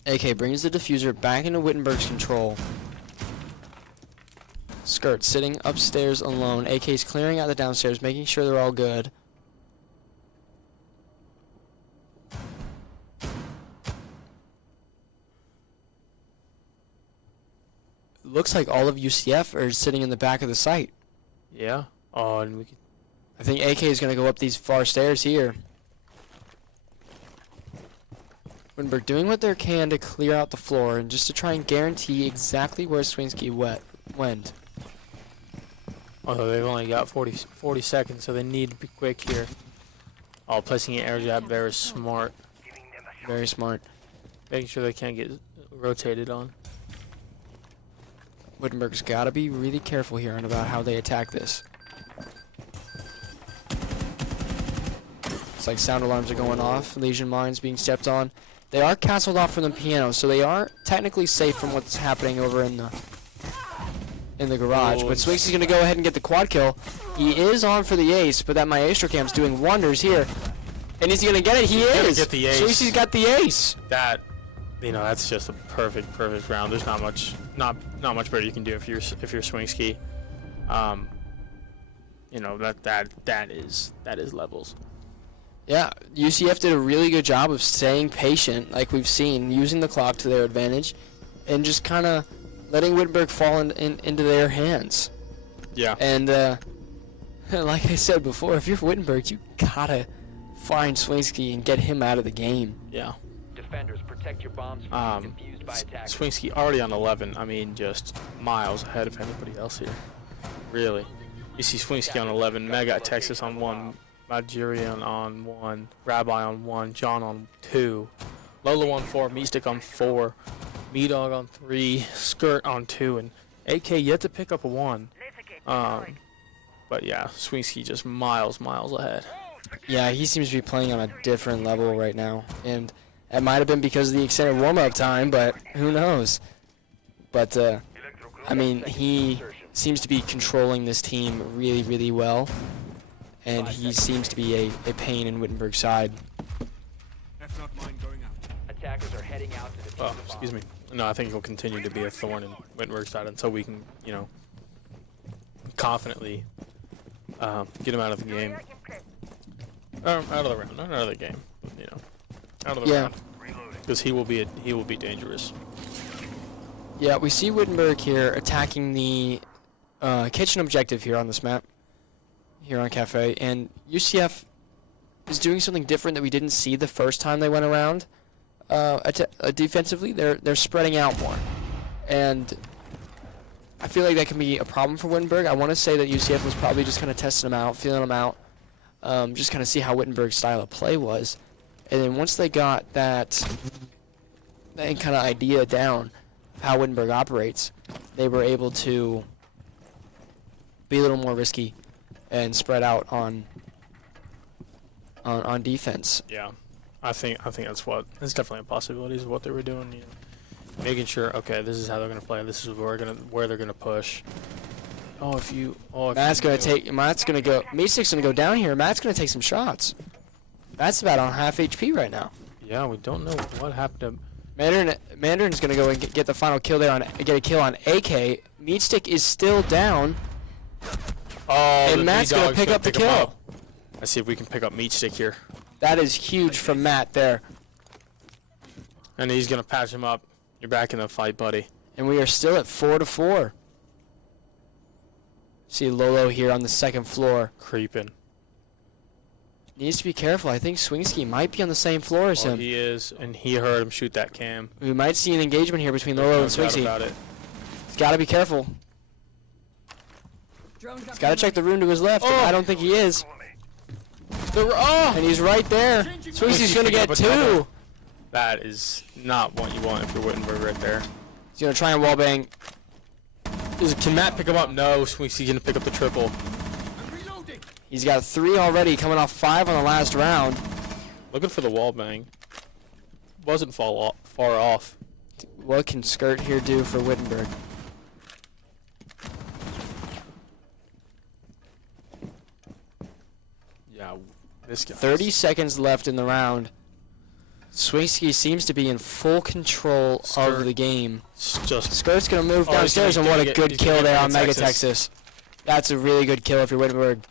AK brings the diffuser back into Wittenberg's control. Skirt sitting upstairs alone. AK's clearing out the downstairs, making sure they're all good. Looks like all of UCF are sitting in the back of the site. Yeah. Oh, and we could... I think AK is going to go up these far stairs here. Wittenberg doing what they can to clear out the floor and just to try and guarantee exactly where Swinsky went. Although they've only got 40 seconds, so they need to be quick here. Oh, placing an air jab there is smart. Very smart. Making sure they can't get rotated on. Wittenberg's got to be really careful here on about how they attack this. It's like sound alarms are going off, Legion mines being stepped on. They are castled off from the piano, so they are technically safe from what's happening over in the garage. But Swiggs is going to go ahead and get the quad kill. He is on for the ace, but that Maestro Cam's doing wonders here. And he's going to get it. He is. Get the ace. Swiggs got the ace. That, you know, that's just a perfect round. There's not much better you can do if you're swing ski. You know, that is levels. Yeah, UCF did a really good job of staying patient, like we've seen, using the clock to their advantage, and just kind of letting Wittenberg fall into their hands. Yeah. And like I said before, if you're Wittenberg, you gotta find Swinsky and get him out of the game. Yeah. Defenders, protect your bombs from being defused by attackers. Swinsky already on 11. I mean, just miles ahead of anybody else here. Really. You see Swinsky on 11, Mega at Texas on 1. Nigerian on 1, Rabbi on 1, John on 2, Lolo on 4, Meatstick on 4, Me-Dog on 3, Skirt on 2, and AK yet to pick up a 1. But yeah, Swinsky just miles ahead. Yeah, he seems to be playing on a different level right now, and it might have been because of the extended warm-up time, but who knows? But I mean, he seems to be controlling this team really, really well. And he seems to be a pain in Wittenberg's side. Attackers are heading out to the Excuse me. No, I think he'll continue to be a thorn in Wittenberg's side until we can, you know, confidently get him out of the game. Out of the round, not out of the game, you know, out of the round. Because he will be dangerous. Yeah, we see Wittenberg here attacking the kitchen objective here on this map. Here on Cafe, and UCF is doing something different that we didn't see the first time they went around. Defensively, they're spreading out more, and I feel like that can be a problem for Wittenberg. I want to say that UCF was probably just kind of testing them out, feeling them out, just kind of see how Wittenberg's style of play was, and then once they got that kind of idea down of how Wittenberg operates, they were able to be a little more risky and spread out on defense. Yeah, I think that's definitely a possibility is what they were doing. You know, making sure, okay, this is how they're gonna play. This is where they're gonna Matt's gonna go. Meatstick's gonna go down here. Matt's gonna take some shots. Matt's about on half HP right now. Yeah, we don't know what happened to Mandarin's gonna go and get the final kill there get a kill on AK. Meatstick is still down. And Matt's going to pick up the kill. Let's see if we can pick up Meatstick here. That is huge from Matt there. And he's going to patch him up. You're back in the fight, buddy. And we are still at 4-4. See Lolo here on the second floor. Creeping. Needs to be careful. I think Swingski might be on the same floor as him. He is, and he heard him shoot that cam. We might see an engagement here between Lolo and There's no doubt Swingski. about it. He's got to be careful. He's got to check the room to his left. I don't think he is. And he's right there. Swingski's going to get two. That is not what you want if you're Wittenberg right there. He's going to try and wallbang. Can Matt pick him up? No, Swingski's going to pick up the triple. He's got 3 already, coming off 5 on the last round. Looking for the wall bang. Wasn't far off. What can Skirt here do for Wittenberg? Yeah, this guy. 30 seconds left in the round. Swingski seems to be in full control of the game. Skirt's going to move downstairs, and what a good kill there on Mega Texas. That's a really good kill if you're Wittenberg.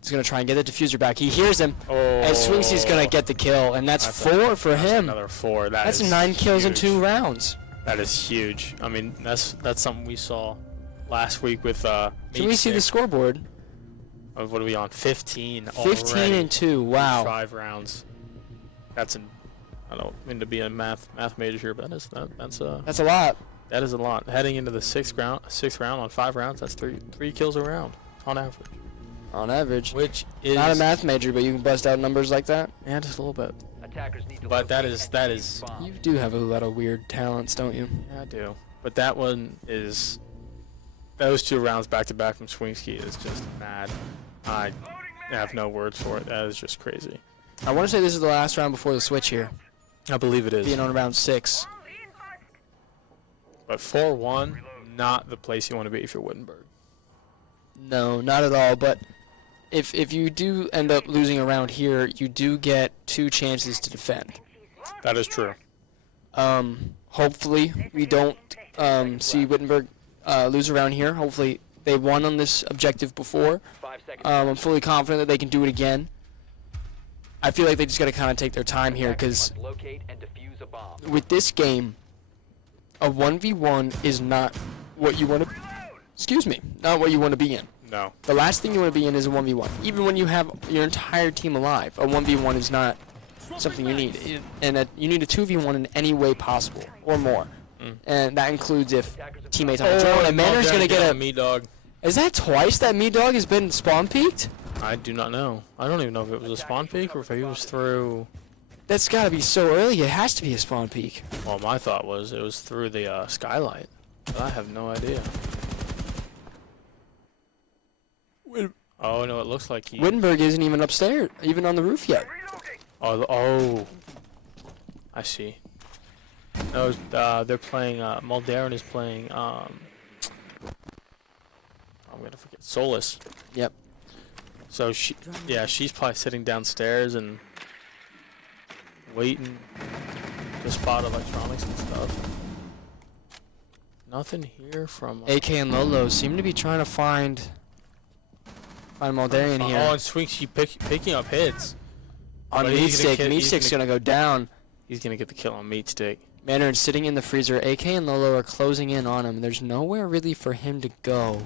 He's going to try and get the diffuser back. He hears him, and Swingski's going to get the kill, and that's 4 for him. Another 4. That's 9 kills in 2 rounds. That is huge. I mean, that's something we saw last week with Can we see the scoreboard? What are we on? 15 15 already. and 2. Wow. 5 rounds. That's I don't mean to be a math major here, but that's a lot. That is a lot. Heading into the sixth round on 5 rounds, that's three kills a round on average. On average. Which is not a math major, but you can bust out numbers like that. Yeah, just a little bit. Attackers need to But that locate is. You do have a lot of weird talents, don't you? Yeah, I do. But that one is. Those 2 rounds back to back from Swingski is just mad. I have no words for it. That is just crazy. I want to say this is the last round before the switch here. I believe it is. Being on round 6. But 4-1, not the place you want to be if you're Wittenberg. No, not at all. But if you do end up losing a round here, you do get 2 chances to defend. That is true. Hopefully we don't see Wittenberg lose a round here. Hopefully they won on this objective before. 5 seconds. I'm fully confident that they can do it again. I feel like they just got to kind of take their time here because Must locate and defuse a bomb. with this game, a 1v1 is not what you want to. Excuse me, not what you want to be in. No. The last thing you want to be in is a 1v1. Even when you have your entire team alive, a 1v1 is not something you need. You need a 2v1 in any way possible or more. And that includes if teammates on the drone. And Manor's going to get a meat dog. Is that twice that meat dog has been spawn peeked? I do not know. I don't even know if it was a spawn peek or if he was through. That's got to be so early. It has to be a spawn peek. Well, my thought was it was through the skylight. But I have no idea. Oh no, it looks like he. Wittenberg isn't even upstairs, even on the roof yet. Oh. I see. No, they're playing. Muldarin is playing. I'm gonna forget. Solus. Yep. So she's probably sitting downstairs and waiting to spot electronics and stuff. Nothing here from. AK and Lolo seem to be trying to find Muldarian here. Oh, and Swingski picking up hits. On But Meat he's gonna Stick. kill- Meat he's Stick's gonna- going to go down. He's gonna get the kill on Meat Stick. Maynard's sitting in the freezer. AK and Lolo are closing in on him. There's nowhere really for him to go.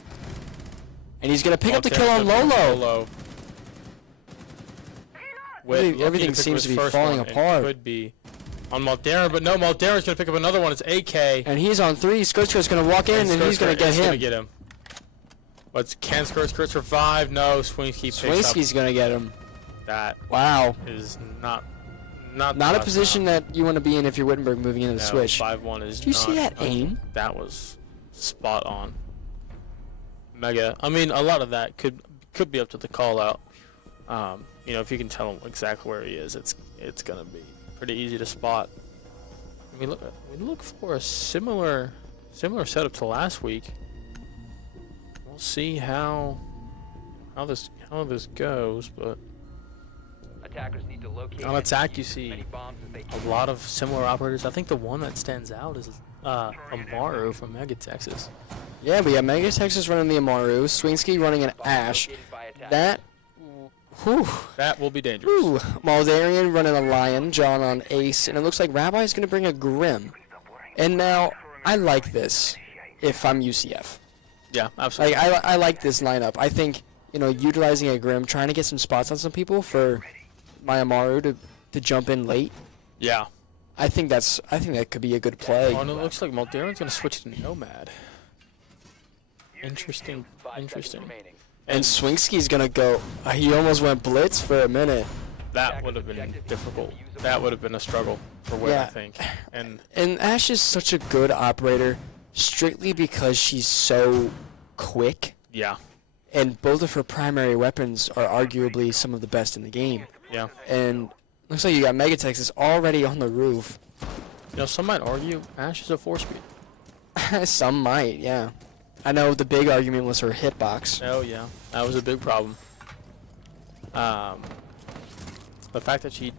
And he's going to pick up the kill on Lolo. Everything seems to be falling apart. It could be on Muldarin, but no, Muldarin's gonna pick up another one. It's AK. And he's on 3. Skirt's going to walk in, and he's going to get him. Get him. But can Skrt survive? No, Swingski picks Swingski's going to get him. up. That Wow. is not a position that you want to be in if you're Wittenberg moving into the switch. 5-1 is. Did you see that aim? That was spot on. Mega. I mean, a lot of that could be up to the call out. You know, if you can tell him exactly where he is, it's gonna be pretty easy to spot. We look for a similar setup to last week. We'll see how this goes, but Attackers need to locate on and attack you defuse as see many bombs as they a can. lot of similar operators. I think the one that stands out is Amaru from Mega Texas. Yeah, we have Mega Texas running the Amaru, Swingski running an Bomb Ash. located by attackers. That, whew, That will be dangerous. whew. Muldarian running a Lion, John on Ace, and it looks like Rabbi's going to bring a Grim. And now, I like this if I'm UCF. Yeah, absolutely. Like I like this lineup. I think utilizing a Grim, trying to get some spots on some people for Mayamaru to jump in late. Yeah. I think that could be a good play. Oh, and it looks like Mulderon's going to switch to Nomad. Interesting. And Swingsky's gonna go. He almost went blitz for a minute. That would have been difficult. That would have been a struggle for Win, Yeah. I think. And Ash is such a good operator, strictly because she's so quick, yeah, and both of her primary weapons are arguably some of the best in the game. yeah. And looks like you got Mega Texas already on the roof. Some might argue Ash is a 4-speed. Some might, yeah. I know the big argument was her hitbox. Oh yeah, that was a big problem. The fact that she,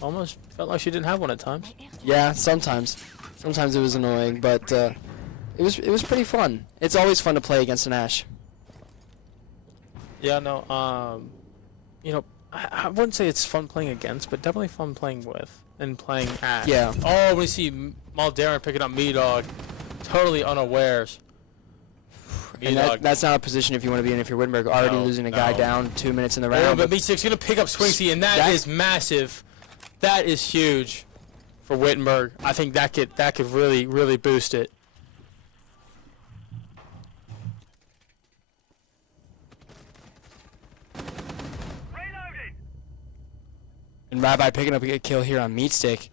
almost felt like she didn't have one at times. Yeah, sometimes. Sometimes it was annoying, but it was pretty fun. It's always fun to play against an Ash. Yeah, no. I wouldn't say it's fun playing against, but definitely fun playing with and playing at. Yeah. Oh, we see Mulderon picking up Me-Dog, totally unawares. And that's not a position if you want to be in if you're Wittenberg. Already losing a guy down 2 minutes in the round. But Me6 gonna pick up Swinksy, and that is massive. That is huge for Wittenberg. I think that could really boost it. And Rabbi picking up a kill here on Meat Stick.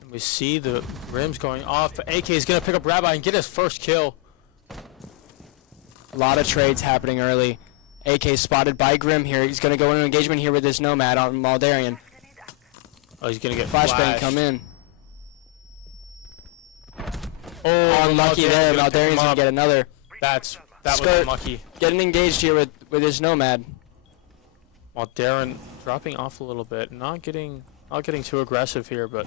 And we see the rims going off. AK is gonna pick up Rabbi and get his first kill. A lot of trades happening early. AK spotted by Grim here. He's going to go into engagement here with this Nomad on Maldarian. Oh, he's gonna get Flashbang come in. Oh, Unlucky there. Maldarian's going to get another. That was Skirt. unlucky. Getting engaged here with his Nomad. Darren dropping off a little bit, not getting too aggressive here, but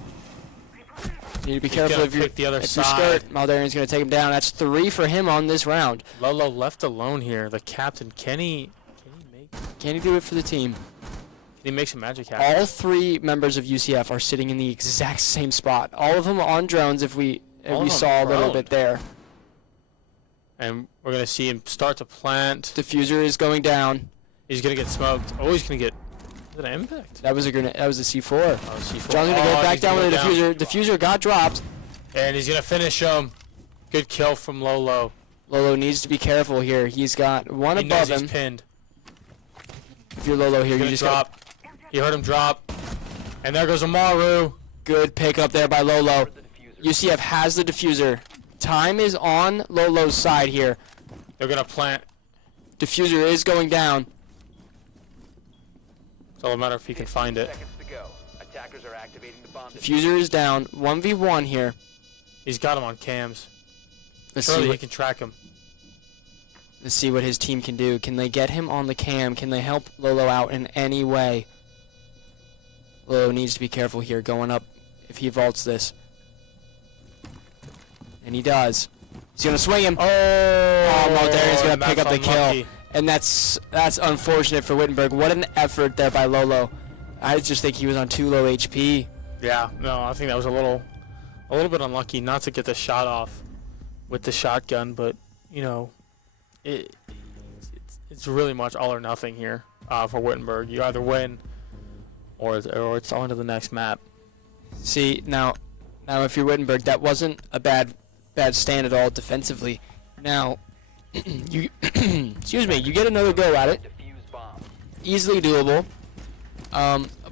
You need to be he's careful gonna if you're pick the other you side. skirt. Maldarian's going to take him down. That's 3 for him on this round. Lolo left alone here. The captain, can he Do it for the team. make some magic happen? All 3 members of UCF are sitting in the exact same spot. All of them on drones if we saw a little bit there. And we're gonna see him start to plant. Diffuser is going down. He's gonna get smoked. Oh, he's gonna get. Is it an impact? That was a grenade. That was a C4. Oh, C4. John's gonna get back he's down gonna with the go diffuser. Diffuser got dropped. And he's gonna finish him. Good kill from Lolo. Lolo needs to be careful here. He's got one He above knows him. he's pinned. If you're Lolo here, He's you gonna just drop. You heard him drop. And there goes Amaru. good pick up there by Lolo. UCF has the diffuser. Time is on Lolo's side here. They're gonna plant. Diffuser is going down. It's all a matter if he can find it. Seconds to go. Attackers are activating the bomb. Diffuser is down. 1v1 here. He's got him on cams. Let's Surely see, he what, can track him. let's see what his team can do. Can they get him on the cam? Can they help Lolo out in any way? Lolo needs to be careful here going up if he vaults this. And he does. He's going to swing him. Oh, Maldarian's going and to pick that's up the kill. unlucky. And that's unfortunate for Wittenberg. What an effort there by Lolo. I just think he was on too low HP. Yeah, no, I think that was a little bit unlucky not to get the shot off with the shotgun, but it's really much all or nothing here for Wittenberg. You either win or it's on to the next map. See, now if you're Wittenberg, that wasn't a bad stand at all defensively. Now, you excuse me, you get another go at it. Defuse bomb. Easily doable.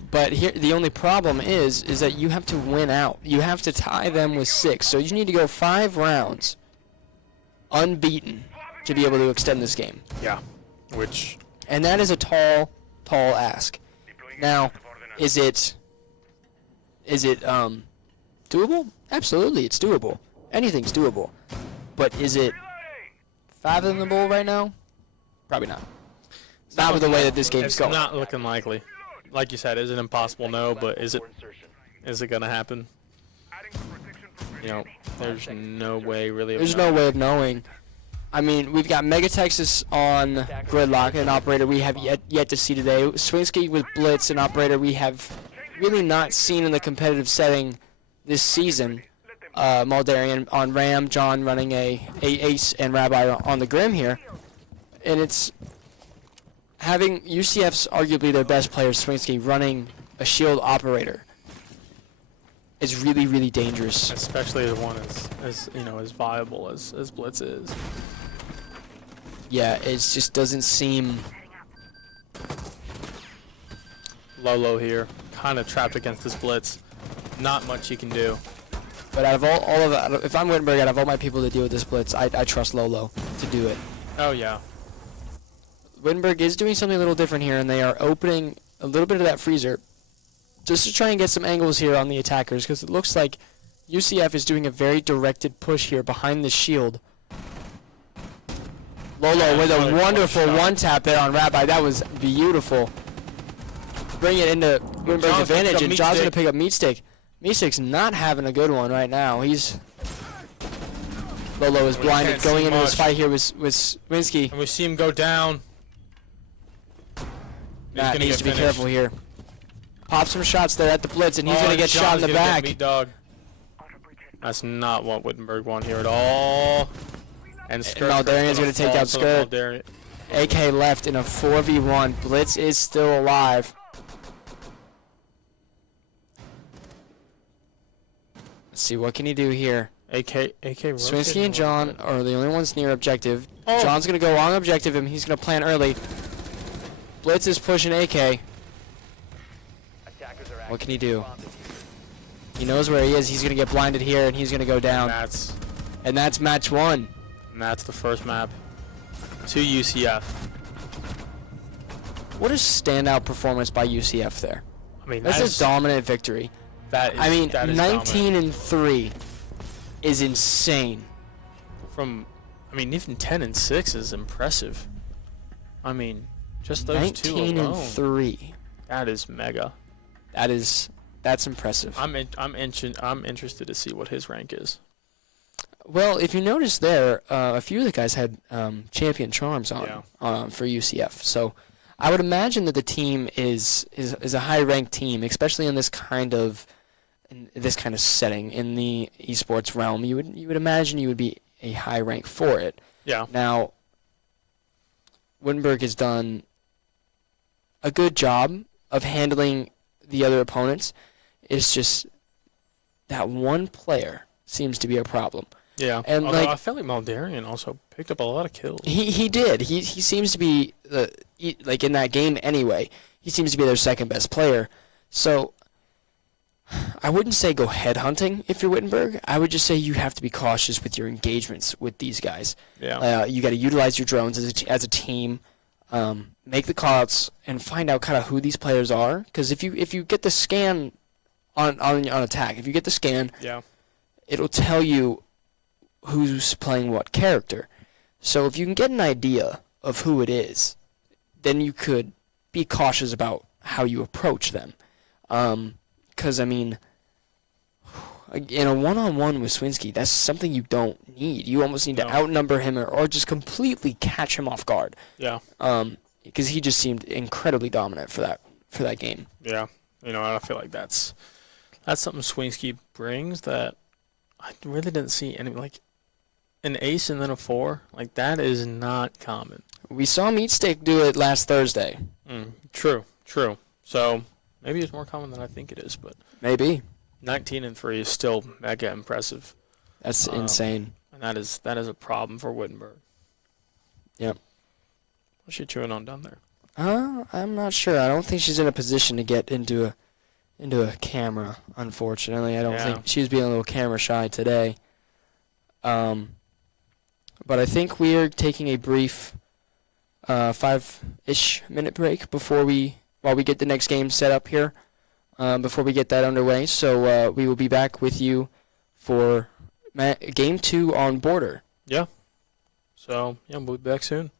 But here the only problem is that you have to win out. You have to tie them with 6. So you need to go 5 rounds unbeaten to be able to extend this game. Yeah, which And that is a tall ask. Now, is it doable? Absolutely, it's doable. Anything's doable. But is it fathomable right now? Probably not. Not with the way that this game's it's going. not looking likely. Like you said, is it impossible? No, but is it gonna happen? There's no way really. There's no way of knowing. I mean, we've got Mega Texas on Gridlock, an operator we have yet to see today. Swinsky with Blitz, an operator we have really not seen in the competitive setting this season. Muldarian on Ram, John running a Ace, and Rabbi on the Grim here. And it's having UCF's arguably their best player, Swinsky, running a shield operator is really, really dangerous. Especially as one as as viable as Blitz is. Yeah, it just doesn't seem... Lolo here, kind of trapped against this Blitz. Not much he can do. But out of if I'm Wittenberg, out of all my people to deal with this blitz, I trust Lolo to do it. Oh yeah. Wittenberg is doing something a little different here, and they are opening a little bit of that freezer just to try and get some angles here on the attackers, because it looks like UCF is doing a very directed push here behind the shield. Lolo with a wonderful one-tap there on Rabbi. That was beautiful. Bring it into Wittenberg's advantage, and John's going to pick up Meat Stick. Meat Stick's not having a good one right now. Lolo is blinded going into this fight here with Swinsky. And we see him go down. Matt needs to be careful here. Pop some shots there at the blitz, and he's going to get shot in the back. That's not what Wittenberg won here at all. And Muldarian's going to take out Skirt. AK left in a 4v1. Blitz is still alive. Let's see, what can he do here? AK Swinsky and John are the only ones near objective. John's going to go on objective, and he's going to plant early. Blitz is pushing AK. What can he do? He knows where he is. He's going to get blinded here, and he's going to go down. And that's match one. And that's the first map to UCF. What a standout performance by UCF there. I mean, that's a dominant victory. I mean, 19-3 is insane. Even 10-6 is impressive. I mean, just those two alone. 19-3. That is mega. That's impressive. I'm interested to see what his rank is. Well, if you notice there, a few of the guys had champion charms on for UCF. So I would imagine that the team is a high-ranked team, especially in this kind of setting in the esports realm. You would imagine you would be a high rank for it. Yeah. Now, Wittenberg has done a good job of handling the other opponents. It's just that one player seems to be a problem. Yeah. And although I felt like Muldarian also picked up a lot of kills. He did. He seems to be like in that game anyway. He seems to be their second best player. So I wouldn't say go headhunting if you're Wittenberg. I would just say you have to be cautious with your engagements with these guys. Yeah. You got to utilize your drones as a team, make the callouts, and find out kind of who these players are. Because if you get the scan on attack, if you get the scan, it'll tell you who's playing what character. So if you can get an idea of who it is, then you could be cautious about how you approach them. Because, I mean, in a one-on-one with Swinsky, that's something you don't need. You almost need to outnumber him or just completely catch him off guard. Yeah. Because he just seemed incredibly dominant for that game. Yeah. I feel like that's something Swinsky brings that I really didn't see any, like, an ace and then a 4. Like, that is not common. We saw Meat Stick do it last Thursday. True. So maybe it's more common than I think it is, but maybe 19-3 is still mega impressive. That's insane, and that is a problem for Wittenberg. Yep. What's she chewing on down there? I'm not sure. I don't think she's in a position to get into a camera. Unfortunately, I don't think she's being a little camera shy today. But I think we are taking a brief 5-ish minute break while we get the next game set up here, before we get that underway. So we will be back with you for Game 2 on Border. Yeah. So, we'll be back soon.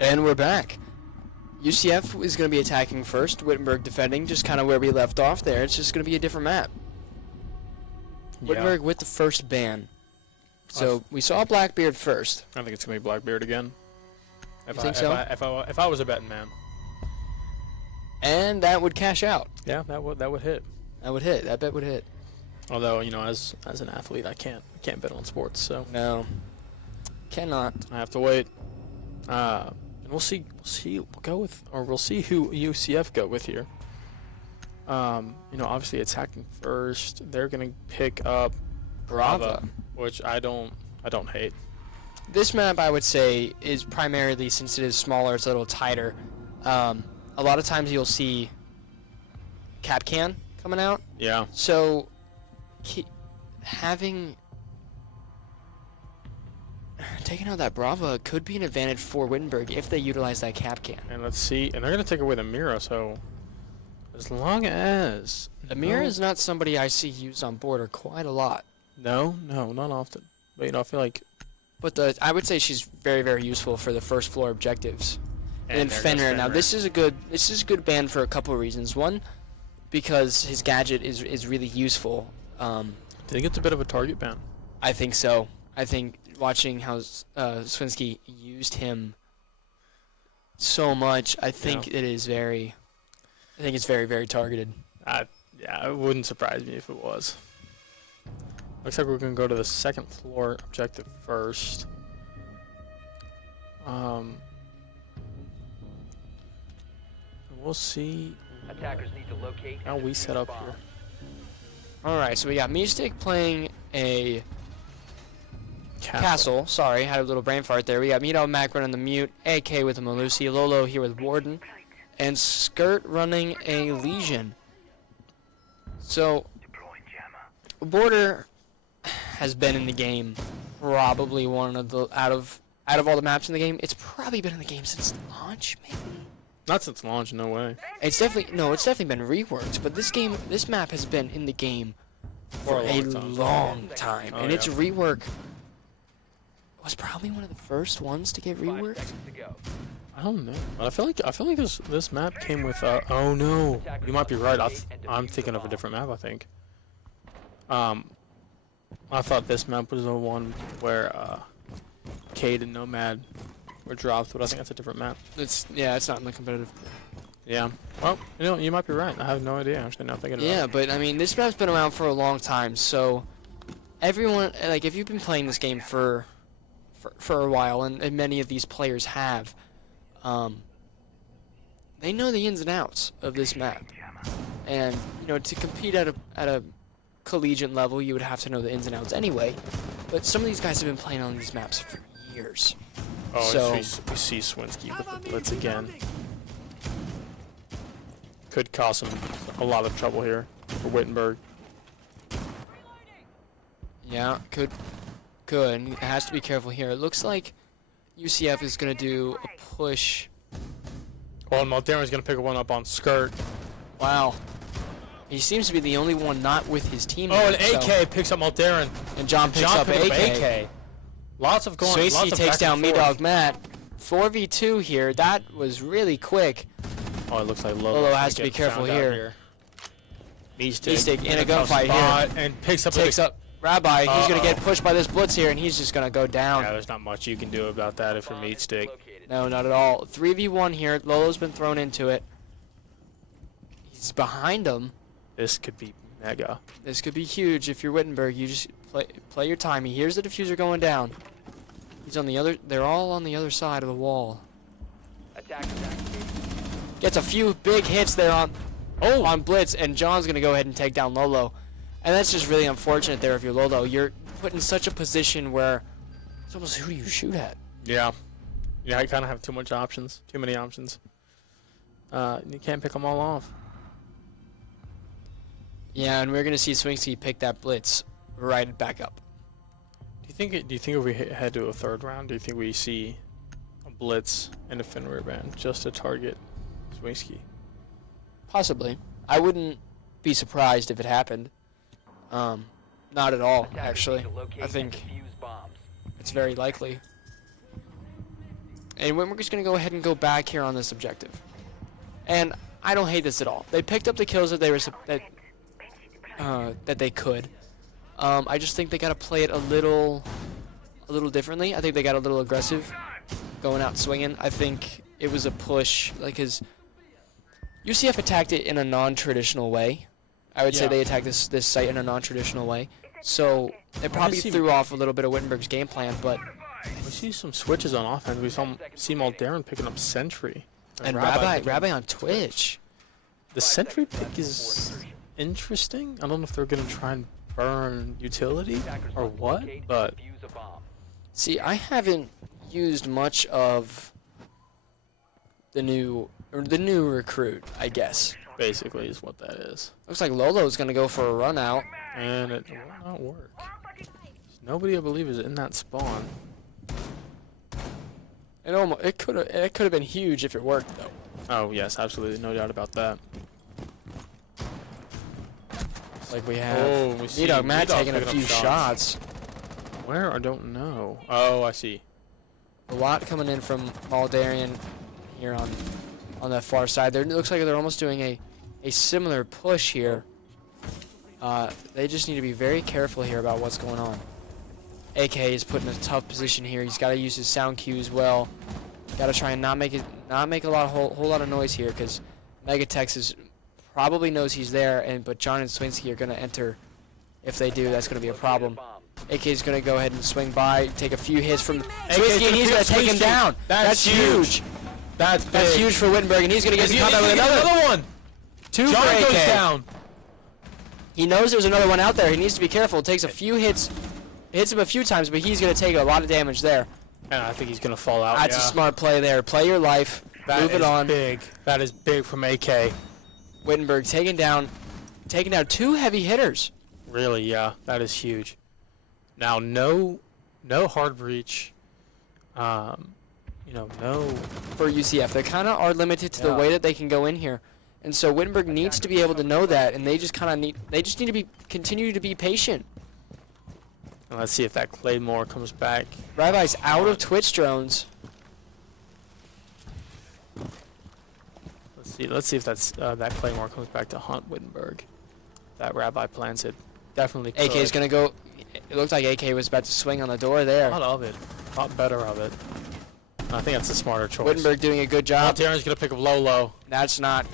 And we're back. UCF is going to be attacking first. Wittenberg defending, just kind of where we left off there. It's just going to be a different map. Wittenberg with the first ban. So we saw Blackbeard first. I think it's going to be Blackbeard again. You think so? If I was a betting man. And that would cash out. Yeah, that would hit. That would hit. That bet would hit. Although, you know, as an athlete, I can't bet on sports, so No. Cannot. I have to wait. And we'll see who UCF go with here. You know, obviously attacking first. They're gonna pick up Brava, which I don't hate. This map, I would say, is primarily, since it is smaller, it's a little tighter. A lot of times you'll see Capcan coming out. Yeah. So, taking out that Brava could be an advantage for Wittenberg if they utilize that Capcan. And let's see. And they're gonna take away the Mira, so as long as Amir is not somebody I see used on border quite a lot. No, not often. But you know, I feel like. But I would say she's very, very useful for the first floor objectives. And then Fenrir. Now this is a good ban for a couple of reasons. One, because his gadget is really useful. I think it's a bit of a target ban. I think so. I think watching how Swinsky used him so much, I think it's very, very targeted. Yeah, it wouldn't surprise me if it was. Looks like we're going to go to the second floor objective first. We'll see Attackers need to locate how we set up here. Alright, so we got Mystic playing a Castle. Sorry, had a little brain fart there. We got Mito Mac running the mute, AK with a Malusi, Lolo here with Warden, and Skirt running a Legion. So, Border has been in the game probably one of the out of all the maps in the game. It's probably been in the game since launch, maybe. Not since launch, no way. It's definitely been reworked, but this map has been in the game for a long time, and its rework was probably one of the first ones to get 5 reworked. seconds to go. I don't know. But I feel like this map came with oh no. You might be right. I'm thinking of a different map, I think. I thought this map was the one where Cade and Nomad were dropped, but I think that's a different map. It's not in the competitive. Yeah. Well, you know, you might be right. I have no idea. Actually, now thinking about it. Yeah, but I mean, this map's been around for a long time, so everyone, like, if you've been playing this game for a while, and many of these players have, they know the ins and outs of this map. And you know, to compete at a collegiate level, you would have to know the ins and outs anyway. But some of these guys have been playing on these maps for years. Oh, so we see Swinsky with the blitz again. Could cause him a lot of trouble here for Wittenberg. yeah, could. It has to be careful here. It looks like UCF is gonna do a push. Well, Maldaren's gonna pick one up on Skirt. Wow. He seems to be the only one not with his team. Oh, and AK picks up Maldaren. And John picks up AK. AK. Lots of going. Swayze lots of takes back down and Me forth. Dog Matt. 4v2 here. That was really quick. Oh, it looks like Lolo has to be careful here. Mystic in a gunfight here. And picks up. Takes up Rabbi. He's going to get pushed by this blitz here, and he's just going to go down. Yeah, there's not much you can do about that if you're Bomb is Mystic. located. No, not at all. 3v1 here. Lolo's been thrown into it. He's behind him. This could be mega. This could be huge if you're Wittenberg. You just play your time. He hears the diffuser going down. He's on the other. They're all on the other side of the wall. Attack. Gets a few big hits there on Blitz, and John's gonna go ahead and take down Lolo. And that's just really unfortunate there if you're Lolo. You're put in such a position where it's almost who do you shoot at? Yeah. Yeah, I kind of have too many options. You can't pick them all off. Yeah, and we're gonna see Swingsky pick that Blitz right back up. Do you think if we head to a third round, do you think we see a Blitz and a Fenrir band just to target Swingsky? Possibly. I wouldn't be surprised if it happened. Not at all, actually. I think it's very likely. And Wittenberg's going to go ahead and go back here on this objective. And I don't hate this at all. They picked up the kills that they were that they could. I just think they got to play it a little differently. I think they got a little aggressive, going out swinging. I think it was a push, like his UCF attacked it in a non-traditional way. I would say they attacked this site in a non-traditional way. So it probably threw off a little bit of Wittenberg's game plan, but we see some switches on offense. We see Muldarin picking up Sentry. And Rabbi on Twitch. The Sentry pick is interesting. I don't know if they're going to try and burn utility or what, but see, I haven't used much of the new recruit, I guess. Basically is what that is. Looks like Lolo's going to go for a run out. And it will not work. Nobody, I believe, is in that spawn. It could have been huge if it worked, though. Oh, yes, absolutely. No doubt about that. Like we have Dog Matt taking a few shots. Where? I don't know. Oh, I see. A lot coming in from Muldarian here on that far side. It looks like they're almost doing a similar push here. They just need to be very careful here about what's going on. AK is put in a tough position here. He's got to use his sound cues well. Got to try and not make a whole lot of noise here, because Megatex probably knows he's there, but John and Swinsky are going to enter. If they do, that's going to be a problem. AK is going to go ahead and swing by, take a few hits from Swinsky, and he's going to take him down. That's huge. That's big. That's huge for Wittenberg, and he's going to get in contact with another one. Two John for AK. Goes down. He knows there's another one out there. He needs to be careful. Takes a few hits. Hits him a few times, but he's going to take a lot of damage there. And I think he's going to fall out. That's a smart play there. Play your life. Move it on. Big. That is big from AK. Wittenberg taking down two heavy hitters. Really, yeah. That is huge. Now, no hard breach. No. For UCF. They kind of are limited to the way that they can go in here. And so Wittenberg needs to be able to know that, and they just need to continue to be patient. And let's see if that Claymore comes back. Rabbi's out of Twitch drones. Let's see if that Claymore comes back to hunt Wittenberg. That Rabbi plants it. Definitely could. AK is going to go. It looked like AK was about to swing on the door there. A lot of it. A lot better of it. I think that's a smarter choice. Wittenberg doing a good job. Darren's going to pick up Lolo. That's not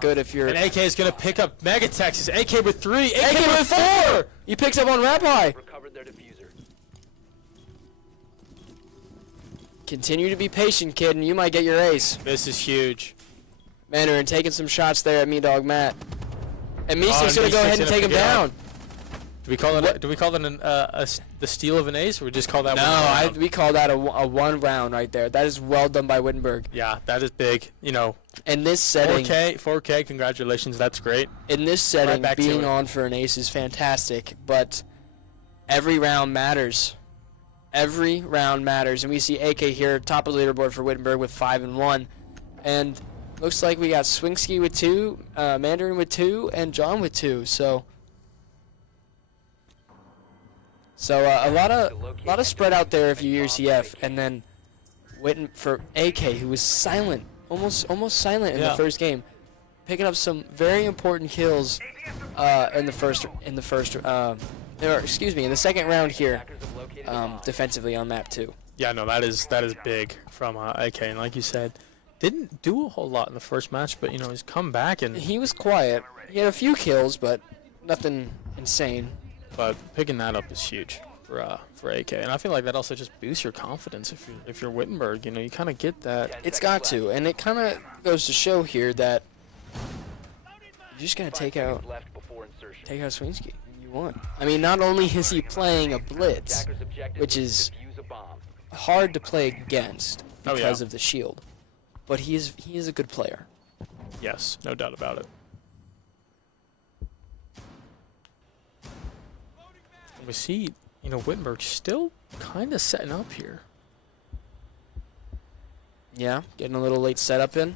good if you're... And AK is going to pick up Megatexas. AK with 3. AK with 4! He picks up on Rabbi. Recovered their diffuser. Continue to be patient, kid, and you might get your ace. This is huge. Mandarin taking some shots there at Dog Matt. And Meesek's going to go ahead and take him down. Do we call that? The steal of an ace, or we just call that? No, we call that a one round right there. That is well done by Wittenberg. Yeah, that is big. In this setting, 4K, congratulations, that's great. In this setting, being on for an ace is fantastic, but every round matters. Every round matters, and we see AK here, top of the leaderboard for Wittenberg with 5 and 1, and looks like we got Swingsky with 2, Mandarin with 2, and John with 2. So a lot of spread out there if you're UCF, and then Witten for AK, who was silent, almost silent in the first game, picking up some very important kills in the second round here, defensively on map 2. Yeah, no, that is big from AK, and like you said, didn't do a whole lot in the first match, but he's come back and he was quiet. He had a few kills, but nothing insane. But picking that up is huge for AK, and I feel like that also just boosts your confidence if you're Wittenberg. You kind of get that. It's got to, and it kind of goes to show here that you're just gonna take out Swinsky. You want. I mean, not only is he playing a blitz, which is hard to play against because of the shield, but he is a good player. Yes, no doubt about it. We see, Wittenberg still kind of setting up here. Yeah, getting a little late setup in.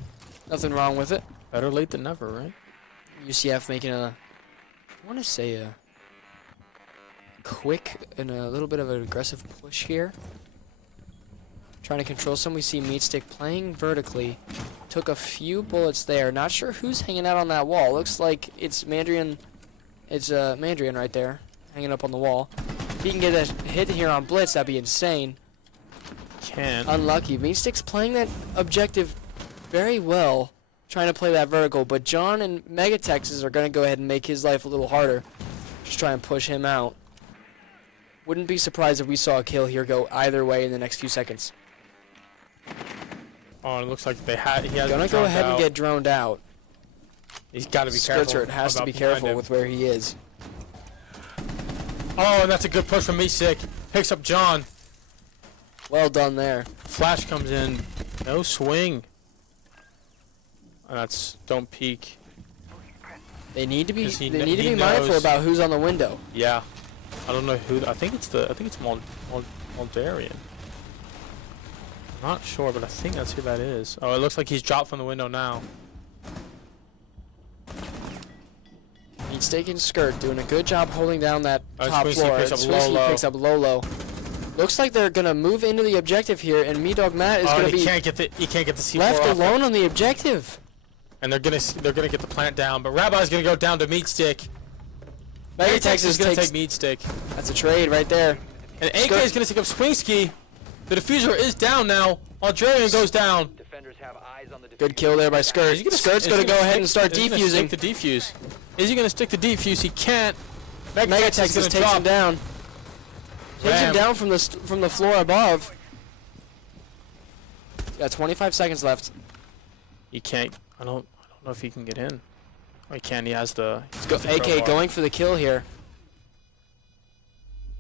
Nothing wrong with it. Better late than never, right? UCF making I want to say a quick and a little bit of an aggressive push here. trying to control some. We see Meatstick playing vertically. Took a few bullets there. Not sure who's hanging out on that wall. Looks like it's Mandrian. It's Mandrian right there, hanging up on the wall. If he can get a hit here on Blitz, that'd be insane. Can't. Unlucky. Meatstick's playing that objective very well, trying to play that vertical, but John and Megatexas are going to go ahead and make his life a little harder. Just try and push him out. Wouldn't be surprised if we saw a kill here go either way in the next few seconds. Oh, it looks like he has Gonna go ahead and get droned out. He's got to be careful. Skirtert has to be careful with where he is. Oh, and that's a good push from Meatstick. Picks up John. Well done there. Flash comes in. No swing. And that's don't peek. They need to be He mindful knows. about who's on the window. Yeah. I don't know who. I think it's Moldarian. Not sure, but I think that's who that is. Oh, it looks like he's dropped from the window now. Meatstick and Skirt doing a good job holding down that top Swincy floor. picks up Swincy Lolo. picks up Lolo. Looks like they're gonna move into the objective here, and Meatdog Matt is gonna he be can't get the C4 left off. alone on the objective. And they're gonna get the plant down, but Rabbi's gonna go down to Meatstick. Megatexas is gonna takes. take Meatstick. That's a trade right there. And AK is gonna take up Swinski. The diffuser is down now. Aldarian goes down. Defenders have eyes on the Good kill there by Skirt. Skirt's gonna go ahead and start defusing. The defuse. Is he gonna stick the defuse? He can't. Megatexas takes him down. Takes him Ram. down from the floor above. Got 25 seconds left. He can't. I don't know if he can get in. Oh, he can. He has the. Let's go. AK going for the kill here.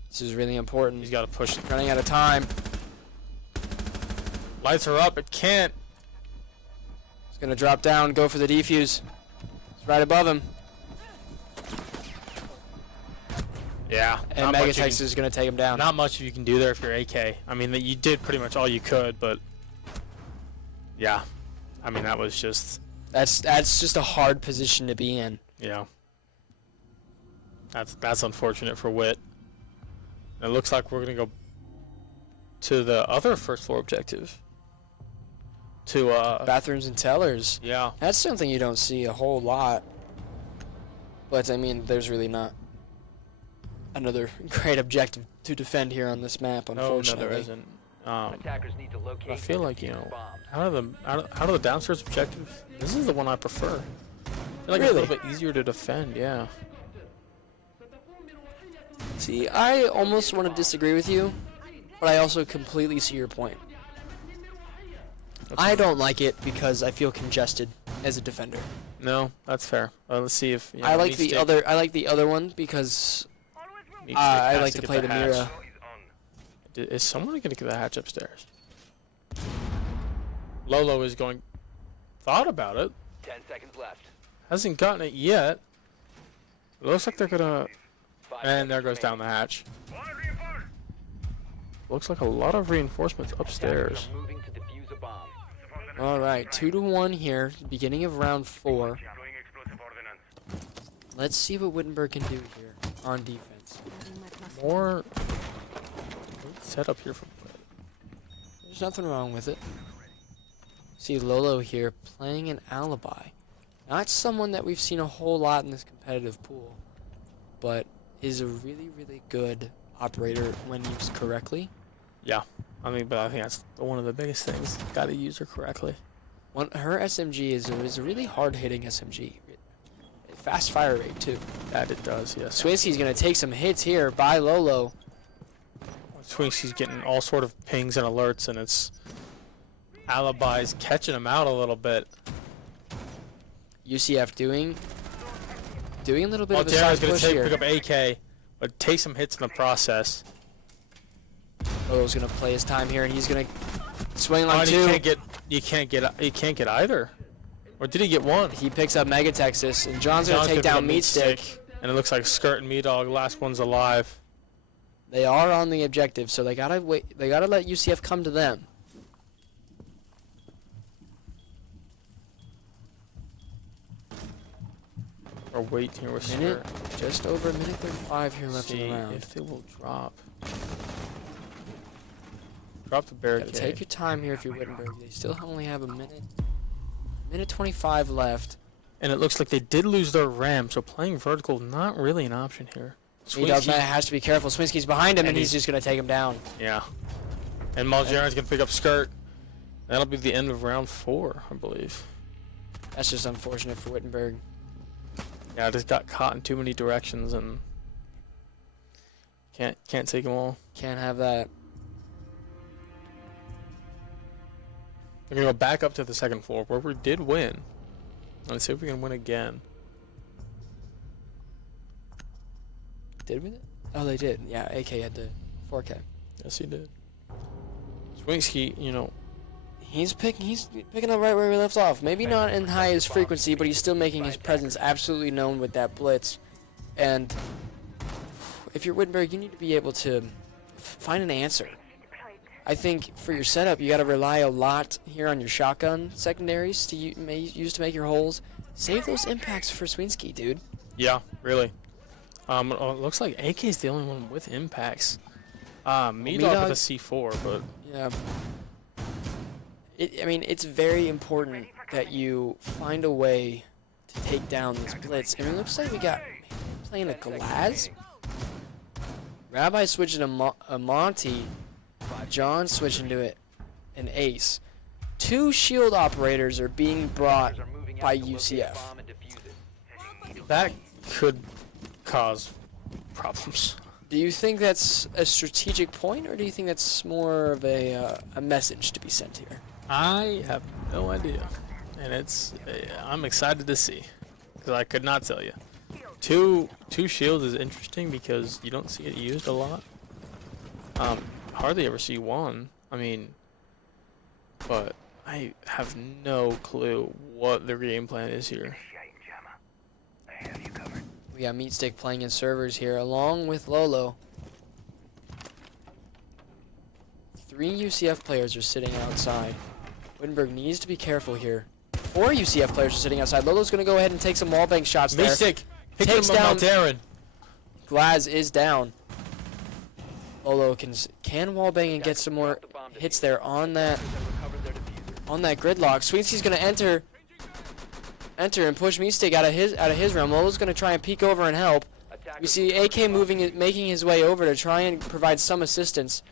This is really important. He's got to push. Running out of time. Lights are up. It can't. He's gonna drop down, go for the defuse. It's right above him. Yeah. And Megatex is gonna take him down. Not much you can do there if you're AK. I mean, you did pretty much all you could, but yeah. I mean, that was just. That's just a hard position to be in. Yeah. That's unfortunate for Wit. It looks like we're gonna go to the other first floor objective. To Bathrooms and tellers. yeah. That's something you don't see a whole lot. But I mean, there's really not another great objective to defend here on this map, unfortunately. No, there isn't. Attackers need to locate I feel and like, defuse bombs. out of the downstairs objectives, this is the one I prefer. I feel like it's a little bit easier to defend. Yeah. See, I almost want to disagree with you, but I also completely see your point. I don't like it because I feel congested as a defender. No, that's fair. Let's see if. I like the other one because I like to play the Mira. Is someone gonna get the hatch upstairs? Lolo is going. Thought about it. 10 seconds left. Hasn't gotten it yet. It looks like they're gonna. 5 And there seconds goes down the hatch. Looks like a lot of reinforcements upstairs. Attackers are moving to defuse a bomb. All right, 2-1 here, beginning of round 4. Let's see what Wittenberg can do here on defense. More setup here for. There's nothing wrong with it. See Lolo here playing an alibi. Not someone that we've seen a whole lot in this competitive pool, but is a really, really good operator when used correctly. Yeah, I mean, but I think that's one of the biggest things. Got to use her correctly. Her SMG is a really hard-hitting SMG. Fast fire rate, too. That it does, yes. Swinski's going to take some hits here by Lolo. Swinski's getting all sort of pings and alerts, and it's alibis catching him out a little bit. UCF doing a little bit of a Darren's side going push to here. pick up AK, but take some hits in the process. Lolo's going to play his time here, and he's going to swing on And two. you can't get either. Or did he get one? He picks up Mega Texas, and John's going to take down Meatstick. And it looks like Skirt and Meatdog, last one's alive. They are on the objective, so they gotta wait. They gotta let UCF come to them. Or wait here with Minute, Skirt. just over a minute 35 here left in See the round. if they will drop. Drop the Gotta barricade. take your time here if you're Wittenberg. They still only have a minute 25 left. And it looks like they did lose their ram, so playing vertical not really an option here. Dogman has to be careful. Swinsky's behind him, and he's just gonna take him down. Yeah. And Maljaren's gonna pick up skirt. That'll be the end of round 4, I believe. That's just unfortunate for Wittenberg. Yeah, I just got caught in too many directions and can't take them all. Can't have that. We're gonna go back up to the second floor where we did win. Let's see if we can win again. Did we? Oh, they did. Yeah, AK had the 4K. Yes, he did. Swingsky, you know, He's picking up right where he left off. Maybe not in highest frequency, but he's still making his presence absolutely known with that blitz. And if you're Wittenberg, you need to be able to find an answer. I think for your setup, you got to rely a lot here on your shotgun secondaries to use to make your holes. Save those impacts for Swinsky, dude. yeah, really. It looks like AK's the only one with impacts. Meadog with a C4, but Yeah. I mean, it's very important that you find a way to take down this blitz. I mean, it looks like we got playing a Glaz. Rabbi switching to a Monty. John switching to an Ace. 2 shield operators are being brought by UCF. that could cause problems. Do you think that's a strategic point, or do you think that's more of a message to be sent here? I have no idea, and I'm excited to see, because I could not tell you. Two shields is interesting because you don't see it used a lot. Hardly ever see one. I mean, but I have no clue what their game plan is here. We got Meatstick playing in servers here, along with Lolo. 3 UCF players are sitting outside. Wittenberg needs to be careful here. 4 UCF players are sitting outside. Lolo's going to go ahead and take some wallbang shots there. Meatstick Takes down Darren. Glaz is down. Lolo can wallbang and get some more hits there on that gridlock. Sweensky's going to enter and push Meatstick out of his realm. Lolo's going to try and peek over and help. We see AK making his way over to try and provide some assistance.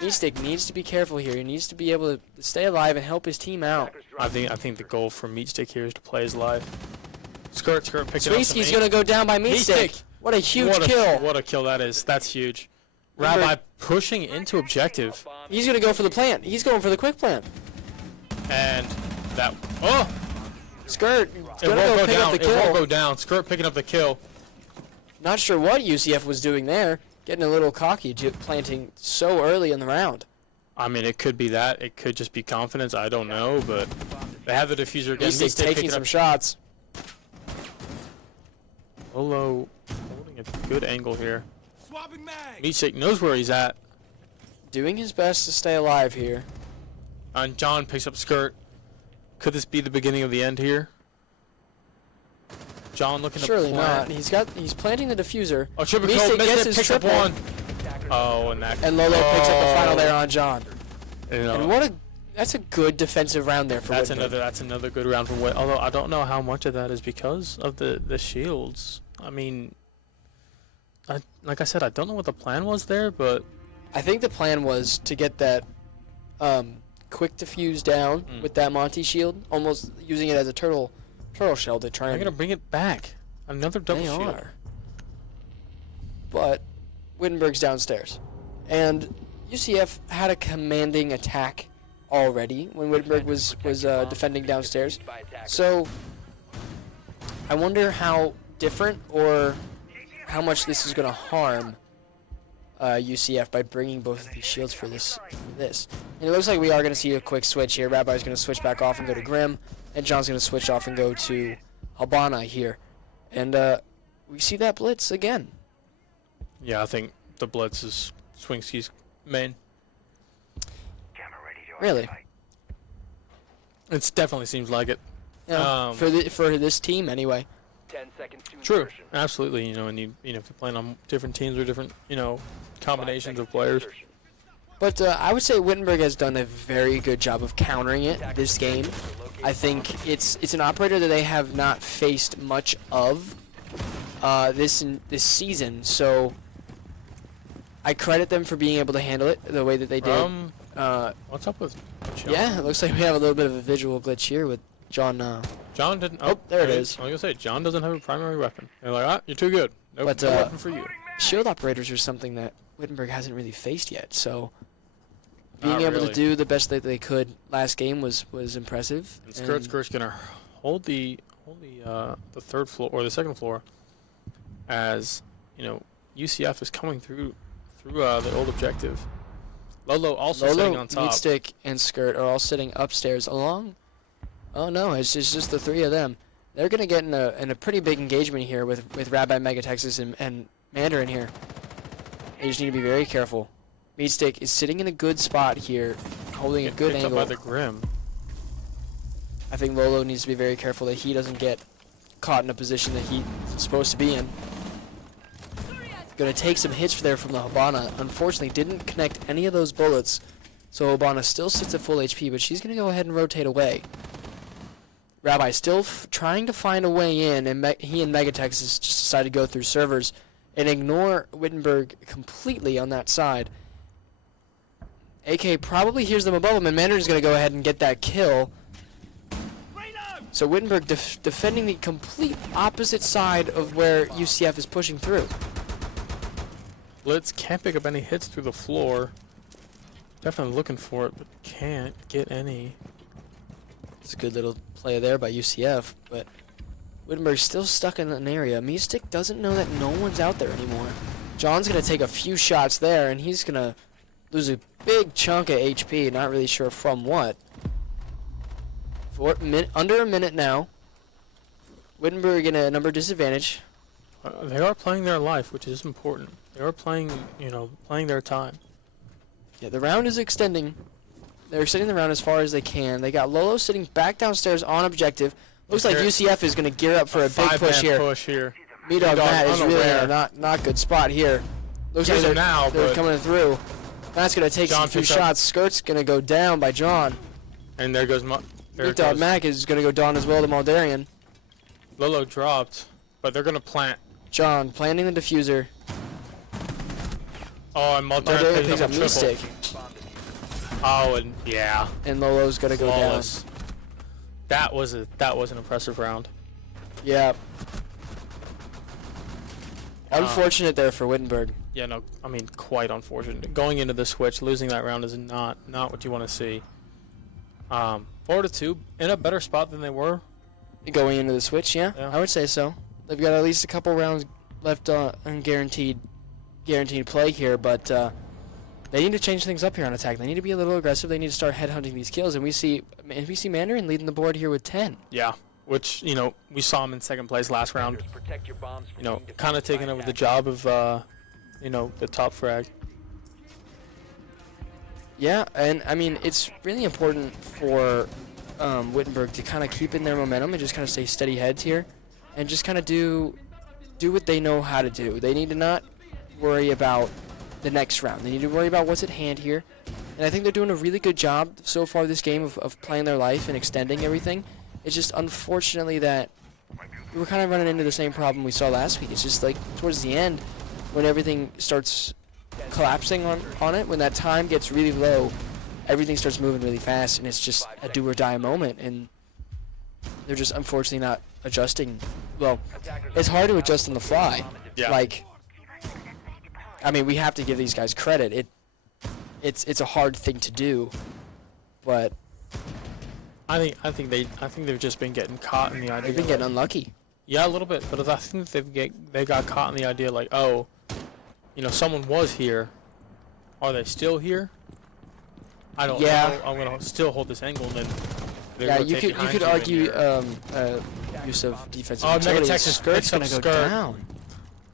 Meatstick needs to be careful here. He needs to be able to stay alive and help his team out. I think the goal for Meatstick here is to play his life. Skirt picking up some Sweensky's going to go down by Meatstick. What a huge kill. What a kill that is. That's huge. Rabbi pushing into objective. He's going to go for the plant. He's going for the quick plant. And that... Oh! Skirt. It won't go down. It won't go down. Skirt picking up the kill. Not sure what UCF was doing there. Getting a little cocky, planting so early in the round. I mean, it could be that. It could just be confidence. I don't know, but they have the diffuser again. Meatstick's taking some shots. Lolo holding a good angle here. Meatstick knows where he's at. Doing his best to stay alive here. And John picks up Skirt. Could this be the beginning of the end here? John looking Surely to plant. not. He's planting the diffuser. Oh, triple kill. Meatstick Missed gets it. his Picks up triple. one. Oh, and that. And Lolo picks up the final there on John. You know, And that's a good defensive round there for Wittenberg. that's another good round for Witt. Although I don't know how much of that is because of the shields. I mean, like I said, I don't know what the plan was there, but I think the plan was to get that quick defuse down with that Monty shield, almost using it as a turtle shell to try they're and... gonna bring it back. Another double They shield. are. But Wittenberg's downstairs. And UCF had a commanding attack already when Wittenberg was defending downstairs. So I wonder how different or how much this is going to harm UCF by bringing both of these shields for this. And it looks like we are going to see a quick switch here. Rabbi's going to switch back off and go to Grim, and John's going to switch off and go to Habana here. And we see that blitz again. Yeah, I think the blitz is Swingsky's main. Really? It definitely seems like it. Yeah, for this team anyway. 10 seconds to True, insertion. absolutely. And if you're playing on different teams or different combinations of players, But I would say Wittenberg has done a very good job of countering it this game. I think it's an operator that they have not faced much of this season, so I credit them for being able to handle it the way that they did. What's up with John? Yeah, it looks like we have a little bit of a visual glitch here with John. John didn't. Oh, there it is. I was gonna say John doesn't have a primary weapon. They're like, you're too good. Nope, But, no weapon for you. Shield operators are something that Wittenberg hasn't really faced yet, so being Not able really. to do the best that they could last game was impressive. And Skirt's gonna hold the third floor or the second floor, as UCF is coming through the old objective. Lolo also sitting on top. Meatstick, and Skirt are all sitting upstairs along. Oh no, it's just the three of them. They're gonna get in a pretty big engagement here with Rabbi Mega Texas and Mandarin here. They just need to be very careful. Meatstick is sitting in a good spot here, holding a good picked angle. up by the Grim. I think Lolo needs to be very careful that he doesn't get caught in a position that he's supposed to be in. Gonna take some hits there from the Habana. Unfortunately, didn't connect any of those bullets, so Habana still sits at full HP, but she's gonna go ahead and rotate away. Rabbi still trying to find a way in, and he and Megatex has just decided to go through servers and ignore Wittenberg completely on that side. AK probably hears them above him, and Mandarin's going to go ahead and get that kill. So Wittenberg defending the complete opposite side of where UCF is pushing through. Blitz can't pick up any hits through the floor. Definitely looking for it, but can't get any. It's a good little play there by UCF, but Wittenberg's still stuck in an area. Meatstick doesn't know that no one's out there anymore. John's going to take a few shots there, and he's going to lose a big chunk of HP, not really sure from what. Under a minute now. Wittenberg in a number disadvantage. They are playing their life, which is important. They are playing, playing their time. Yeah, the round is extending. They're extending the round as far as they can. They got Lolo sitting back downstairs on objective. Looks like UCF is going to gear up for a big push here. Me-Dog Matt is really in a not good spot here. Looks like they're coming through. Matt's going to take some few shots. Skirt's going to go down by John. And there goes Me-Dog Mac is going to go down as well to Maldarian. Lolo dropped, but they're going to plant. John planting the diffuser. Oh, and Maldarian picks up Meatstick. Oh, and yeah. And Lolo's going to go down. That was an impressive round. Yeah. Unfortunate there for Wittenberg. Yeah, no, I mean, quite unfortunate. Going into the switch, losing that round is not what you want to see. 4-2, in a better spot than they were. Going into the switch, yeah, I would say so. They've got at least a couple rounds left on guaranteed play here, but they need to change things up here on attack. They need to be a little aggressive. They need to start headhunting these kills, and we see Mandarin leading the board here with 10. Yeah, which we saw him in second place last round. Kind of taking over the job of the top frag. Yeah, and I mean it's really important for Wittenberg to kind of keep in their momentum and just kind of stay steady heads here, and just kind of do what they know how to do. They need to not worry about the next round. They need to worry about what's at hand here. And I think they're doing a really good job so far this game of playing their life and extending everything. It's just unfortunately that we were kind of running into the same problem we saw last week. It's just like towards the end when everything starts collapsing on it, when that time gets really low, everything starts moving really fast and it's just a do or die moment, and they're just unfortunately not adjusting. Well, it's hard to adjust on the fly. Yeah. Like, I mean, we have to give these guys credit. It's a hard thing to do, but I think they've just been getting caught in the idea. They've been getting unlucky. Yeah, a little bit, but I think they got caught in the idea like, oh, someone was here. Are they still here? I don't know. I'm gonna still hold this angle, and then yeah, you could argue use of defensive. Oh, Mega Texas Skirt's gonna go down.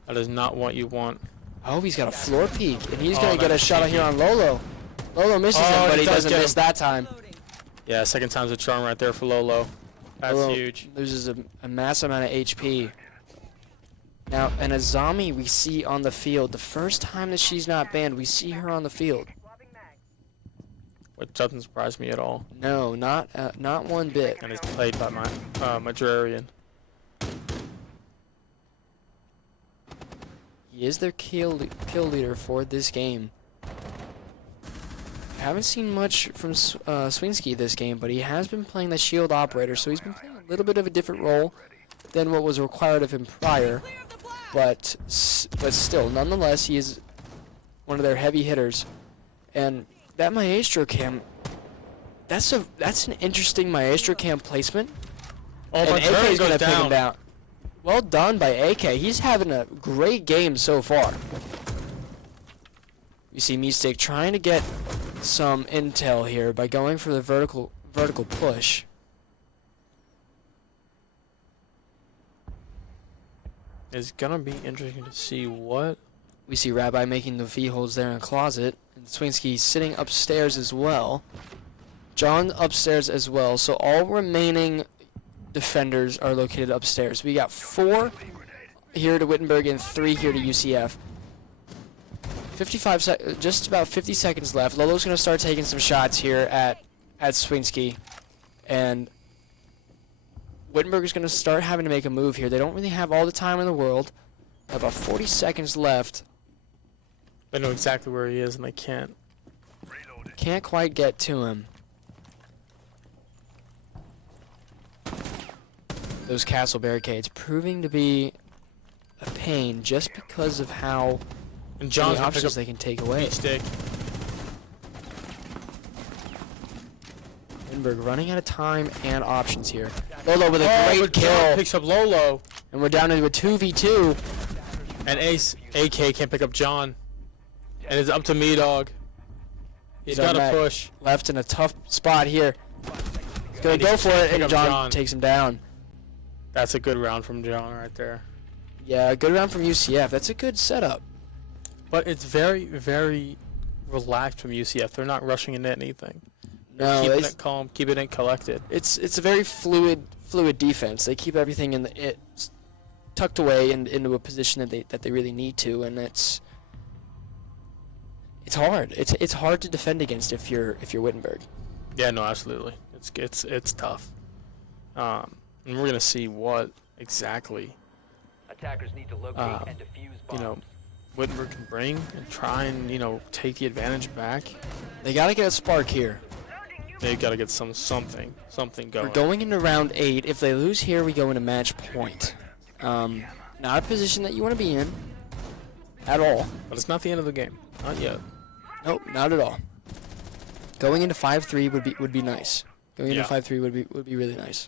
That is not what you want. Oh, he's got a floor peek, and he's gonna get a shot here on Lolo. Lolo misses him, but he doesn't miss that time. Yeah, second time's a charm right there for Lolo. That's Lolo huge. Loses a massive amount of HP. Now, and Azami we see on the field. The first time that she's not banned, we see her on the field. which doesn't surprise me at all. No, not one bit. And it's played by my Madrarian. He is their kill leader for this game. Haven't seen much from Swinsky this game, but he has been playing the shield operator, so he's been playing a little bit of a different role than what was required of him prior. But still, nonetheless, he is one of their heavy hitters. And that Maestro cam, that's an interesting Maestro cam placement. Oh, and my AK is goes going to pick him down. down. Well done by AK. He's having a great game so far. You see Mystic trying to get some intel here by going for the vertical push. It's gonna be interesting to see what. We see Rabbi making the V-holds there in a closet, and Swinsky sitting upstairs as well. John upstairs as well, so all remaining defenders are located upstairs. We got 4 here to Wittenberg and 3 here to UCF. Just about 50 seconds left. Lolo's going to start taking some shots here at Swinsky, and Wittenberg is going to start having to make a move here. They don't really have all the time in the world. About 40 seconds left. They know exactly where he is, and they can't. Can't quite get to him. Those castle barricades proving to be a pain just because of how And many John's gonna pick options up they can take away. Stick. Wittenberg running out of time and options here. Lolo with a But great John kill. picks up Lolo, And we're down to a 2v2. and AK can't pick up John, and it's up to me, dog. He's on got to that push. Left in a tough spot here. He's going And to go he's for it, pick and up John John. takes him down. That's a good round from John right there. Yeah, good round from UCF. That's a good setup. But it's very, very relaxed from UCF. They're not rushing into anything. No, Keeping it's it calm, keeping it collected. a very fluid defense. They keep everything it's tucked away into a position that they really need to, and it's hard. It's hard to defend against if you're Wittenberg. Yeah, no, absolutely. It's tough. And we're gonna see what exactly Attackers need to locate and defuse bombs. Wittenberg can bring and try and take the advantage back. They got to get a spark here. They gotta get something going. We're going into round 8. If they lose here, we go into match point. Not a position that you want to be in at all. But it's not the end of the game. Not yet. Nope, not at all. Going into 5-3 would be nice. Going into Yeah. 5-3 would be really nice.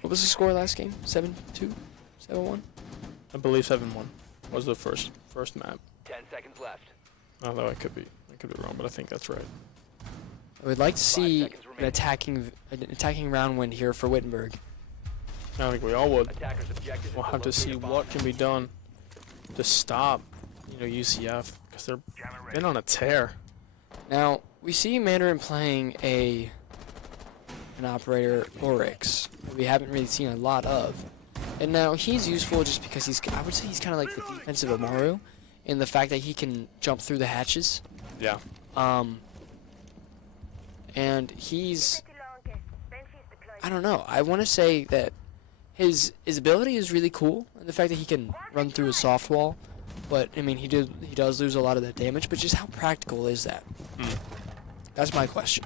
What was the score last game? 7-2? 7-1? I believe 7-1 was the first map. 10 seconds left. Although I could be wrong, but I think that's right. I would like to 5 see seconds an remaining. attacking round win here for Wittenberg. I think we all would. Attackers objective We'll is have to locate see a bomb. what can be done to stop, UCF, because they've been on a tear. Now, we see Mandarin playing an operator Oryx that we haven't really seen a lot of. And now he's useful just because I would say he's kind of like the defensive Amaru in the fact that he can jump through the hatches. Yeah. And I don't know. I want to say that his ability is really cool, and the fact that he can run through a soft wall. But I mean, he does lose a lot of that damage. But just how practical is that? That's my question.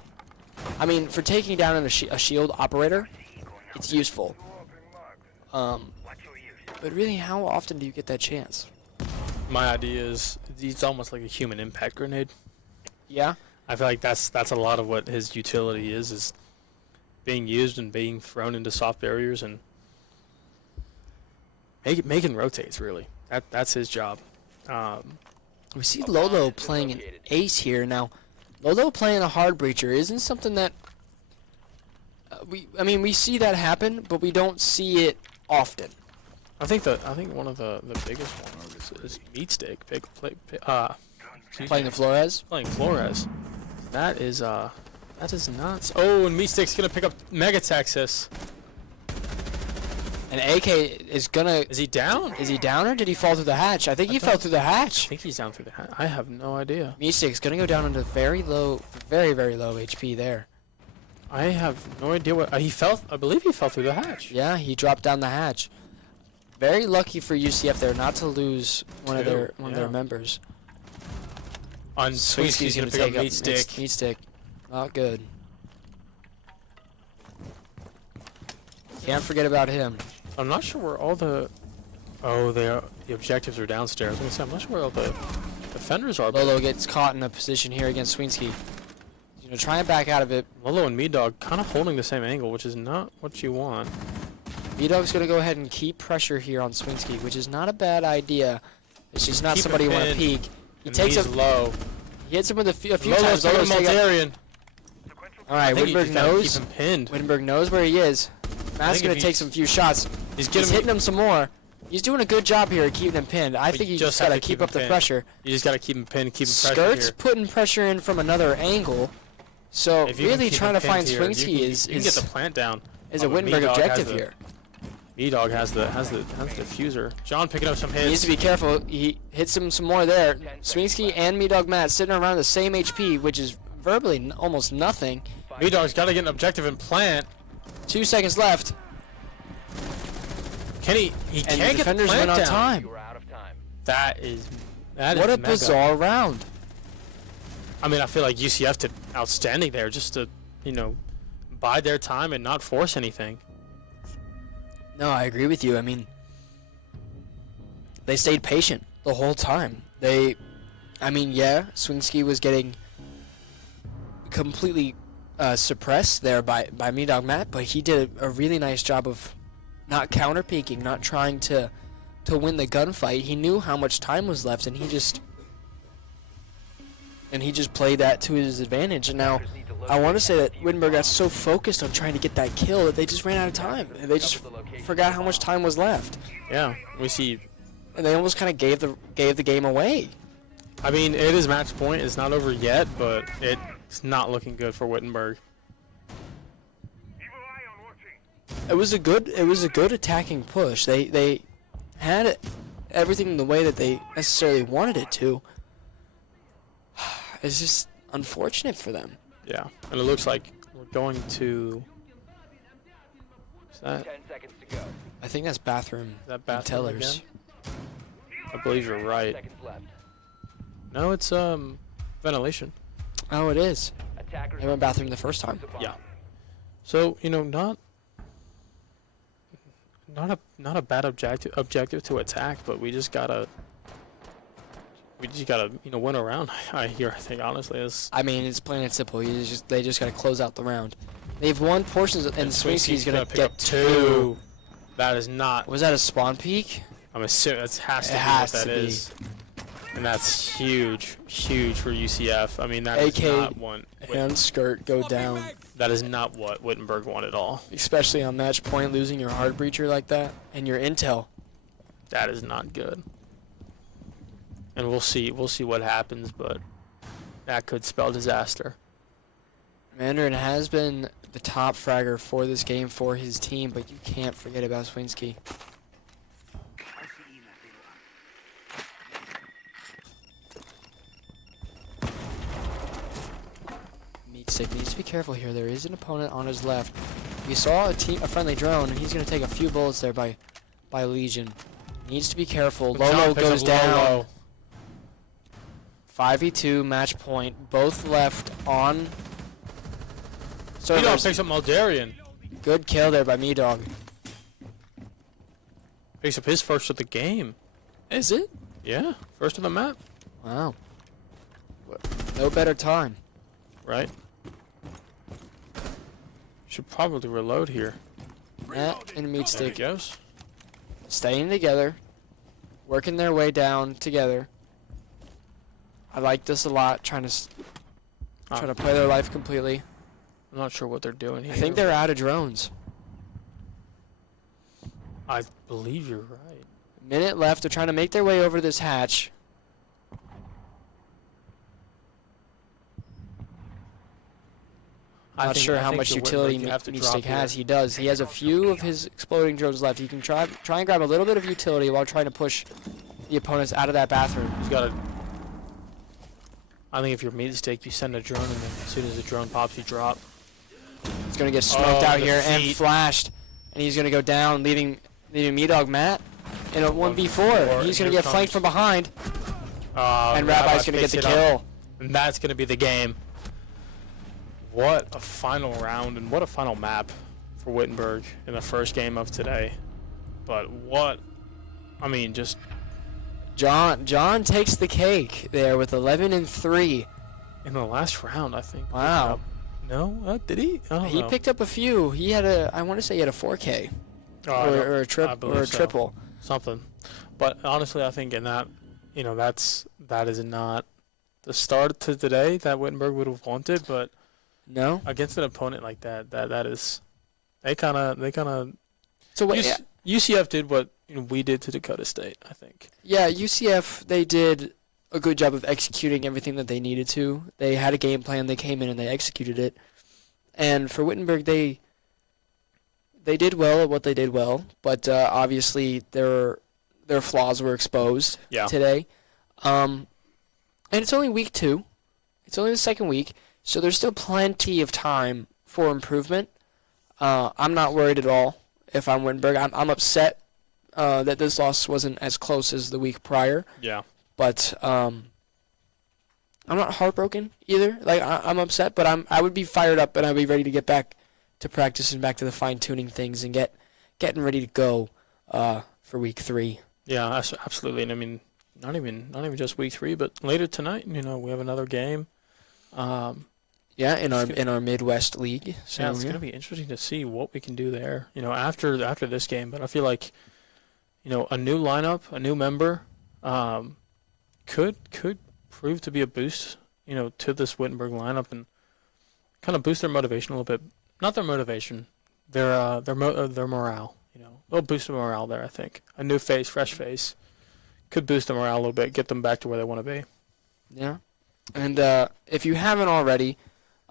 I mean, for taking down a shield operator, it's useful. But really, how often do you get that chance? My idea is it's almost like a human impact grenade. Yeah. I feel like that's a lot of what his utility is being used and being thrown into soft barriers and making rotates, really. That's his job. We see Lolo playing an ace here. Now, Lolo playing a hard breacher isn't something that we see that happen, but we don't see it often. I think one of the biggest ones is Meat Stick Playing the Flores. playing Flores. That is nuts. Oh, and Meat Stick's gonna pick up Mega Texas. And AK is gonna. Is he down? Is he down or did he fall through the hatch? I think he fell through the I hatch. think he's down through the hatch. I have no idea. Mystic's gonna go down into very low, very low HP there. I have no idea what he fell. I believe he fell through the hatch. Yeah, he dropped down the hatch. Very lucky for UCF there not to lose one of their members. On Swinsky's gonna pick up meat stick. Meat stick, not good. Can't forget about him. I'm not sure where all the. Oh, the objectives are downstairs. I'm not sure where all the defenders are. Lolo gets caught in a position here against Swinsky. You know, try and back out of it. Lolo and Meat-Dog kind of holding the same angle, which is not what you want. Meat-Dog's going to go ahead and keep pressure here on Swinsky, which is not a bad idea. It's just not somebody you want to peek. He takes him low. He hits him with a few Lolo's times. Lolo's Multarian. All right, Wittenberg knows. Keep him pinned. Wittenberg knows where he is. Matt's going to take some few shots. He's hitting him some more. He's doing a good job here at keeping him pinned. I think you just got to keep up the pressure. You just got to keep him pinned, keep him pressure Skirt's here. putting pressure in from another angle. So really trying to find Swinsky is you can get the plant down. Is a Wittenberg objective here. Meat-Dog has the diffuser. John picking up some hits. He needs to be careful. He hits him some more there. Swinsky and Meat-Dog Matt sitting around the same HP, which is verbally almost nothing. Meat-Dog's got to get an objective and plant. 2 seconds left. Can he? He and can't the get the defenders plant went on down. time. You are out of time. That is what a mega. bizarre round. I mean, I feel like UCF did outstanding there, just to, you know, bide their time and not force anything. No, I agree with you. I mean, they stayed patient the whole time. Yeah, Swinsky was getting completely suppressed there by Meat-Dog Matt, but he did a really nice job of not counter peeking, not trying to win the gunfight. He knew how much time was left, and he just played that to his advantage. And now I want to say that Wittenberg got so focused on trying to get that kill that they just ran out of time. And they just forgot how much time was left. Yeah, we see. And they almost kind of gave the game away. I mean, it is match point. It's not over yet, but it's not looking good for Wittenberg. It was a good attacking push. They had everything the way that they necessarily wanted it to. It's just unfortunate for them. Yeah, and it looks like we're going to. Is that? 10 seconds to go. I think that's bathroom. Is that bathroom tellers. again? I believe you're right. Seconds left. No, it's ventilation. Oh, it is. Attackers They went bathroom the first time. Yeah. So, you know, not a bad objective to attack, but we just gotta you know, win a round. I think honestly is. I mean, it's plain and simple. They just gotta close out the round. They've won portions, and Swinsky's gonna pick get up two. That is not. Was that a spawn peak? I'm assuming that has to It be has what that to be. is. And that's huge for UCF. I mean, that is AK not one. and Skirt go down, That is not what Wittenberg wanted at all. especially on match point, losing your hard breacher like that and your intel. That is not good. And we'll see what happens, but that could spell disaster. Mandarin has been the top fragger for this game for his team, but you can't forget about Swinsky. Meatstick needs to be careful here. There is an opponent on his left. We saw a friendly drone, and he's going to take a few bullets there by Legion. Needs to be careful. Lolo goes down. 5v2 match point. Both left on Meat-Dog servers. picks up Muldarian. Good kill there by Meat-Dog. Picks up his first of the game. Is it? Yeah, first of the map. Wow. No better time. Right. Should probably reload here. Matt and There he Meatstick goes. staying together, working their way down together. I like this a lot, trying to play their life completely. I'm not sure what they're doing here. I think they're out of drones. I believe you're right. Minute left. They're trying to make their way over this hatch. Not sure how much utility Meatstick has. He does. He has a few of his exploding drones left. He can try and grab a little bit of utility while trying to push the opponents out of that bathroom. He's got a. I think if you're Meatstick, you send a drone, and then as soon as the drone pops, you drop. He's gonna get smoked out here and flashed, and he's gonna go down, leaving Meat-Dog Matt in a 1v4. He's gonna get flanked from behind, and Rabbi's gonna get the kill. And that's gonna be the game. What a final round and what a final map for Wittenberg in the first game of today. But just John takes the cake there with 11-3 in the last round, I think. Wow. No, did he? He picked up a few. He had I want to say he had a 4K or a triple. Something. But honestly, I think in that, that is not the start to today that Wittenberg would have wanted, but no, against an opponent like that is they kind of. So what? UCF did what we did to Dakota State, I think. Yeah, UCF, they did a good job of executing everything that they needed to. They had a game plan. They came in and they executed it. And for Wittenberg, they did well at what they did well, but obviously their flaws were exposed today. And it's only week 2. It's only the second week. So there's still plenty of time for improvement. I'm not worried at all if I'm Wittenberg. I'm upset that this loss wasn't as close as the week prior. Yeah. But I'm not heartbroken either. Like I'm upset, but I would be fired up and I'd be ready to get back to practice and back to the fine-tuning things and getting ready to go for week 3. Yeah, absolutely. And I mean, not even just week 3, but later tonight, we have another game. In our Midwest League. So, it's going to be interesting to see what we can do there. After this game. But I feel like, a new lineup, a new member, could prove to be a boost, to this Wittenberg lineup and kind of boost their motivation a little bit. Not their motivation, their morale. They'll boost the morale there. I think a new face, fresh face, could boost the morale a little bit, get them back to where they want to be. Yeah, and if you haven't already.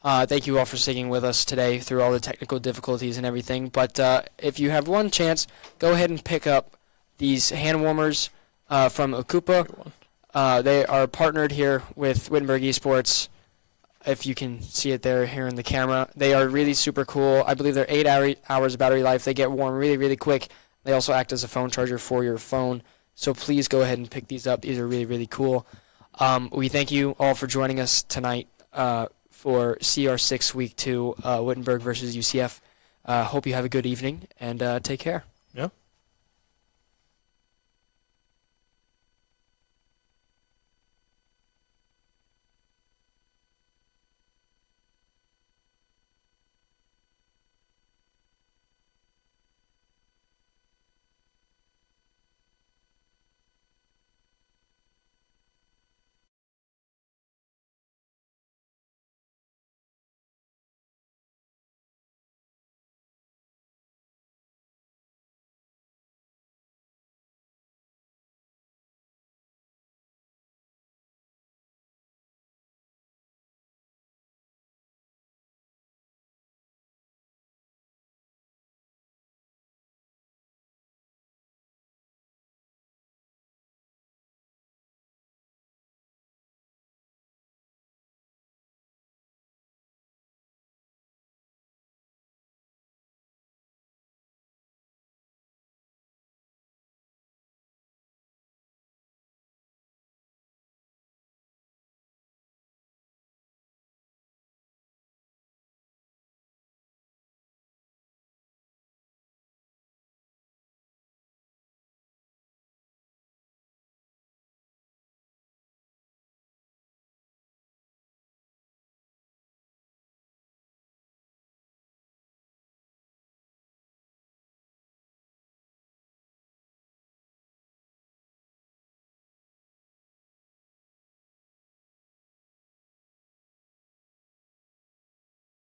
Thank you all for sticking with us today through all the technical difficulties and everything. But if you have one chance, go ahead and pick up these hand warmers from Okupa. They are partnered here with Wittenberg Esports. If you can see it there here in the camera. They are really super cool. I believe they're 8 hours battery life. They get warm really, really quick. They also act as a phone charger for your phone. So please go ahead and pick these up. These are really, really cool. We thank you all for joining us tonight. For CR6 Week 2, Wittenberg versus UCF. Hope you have a good evening, and take care.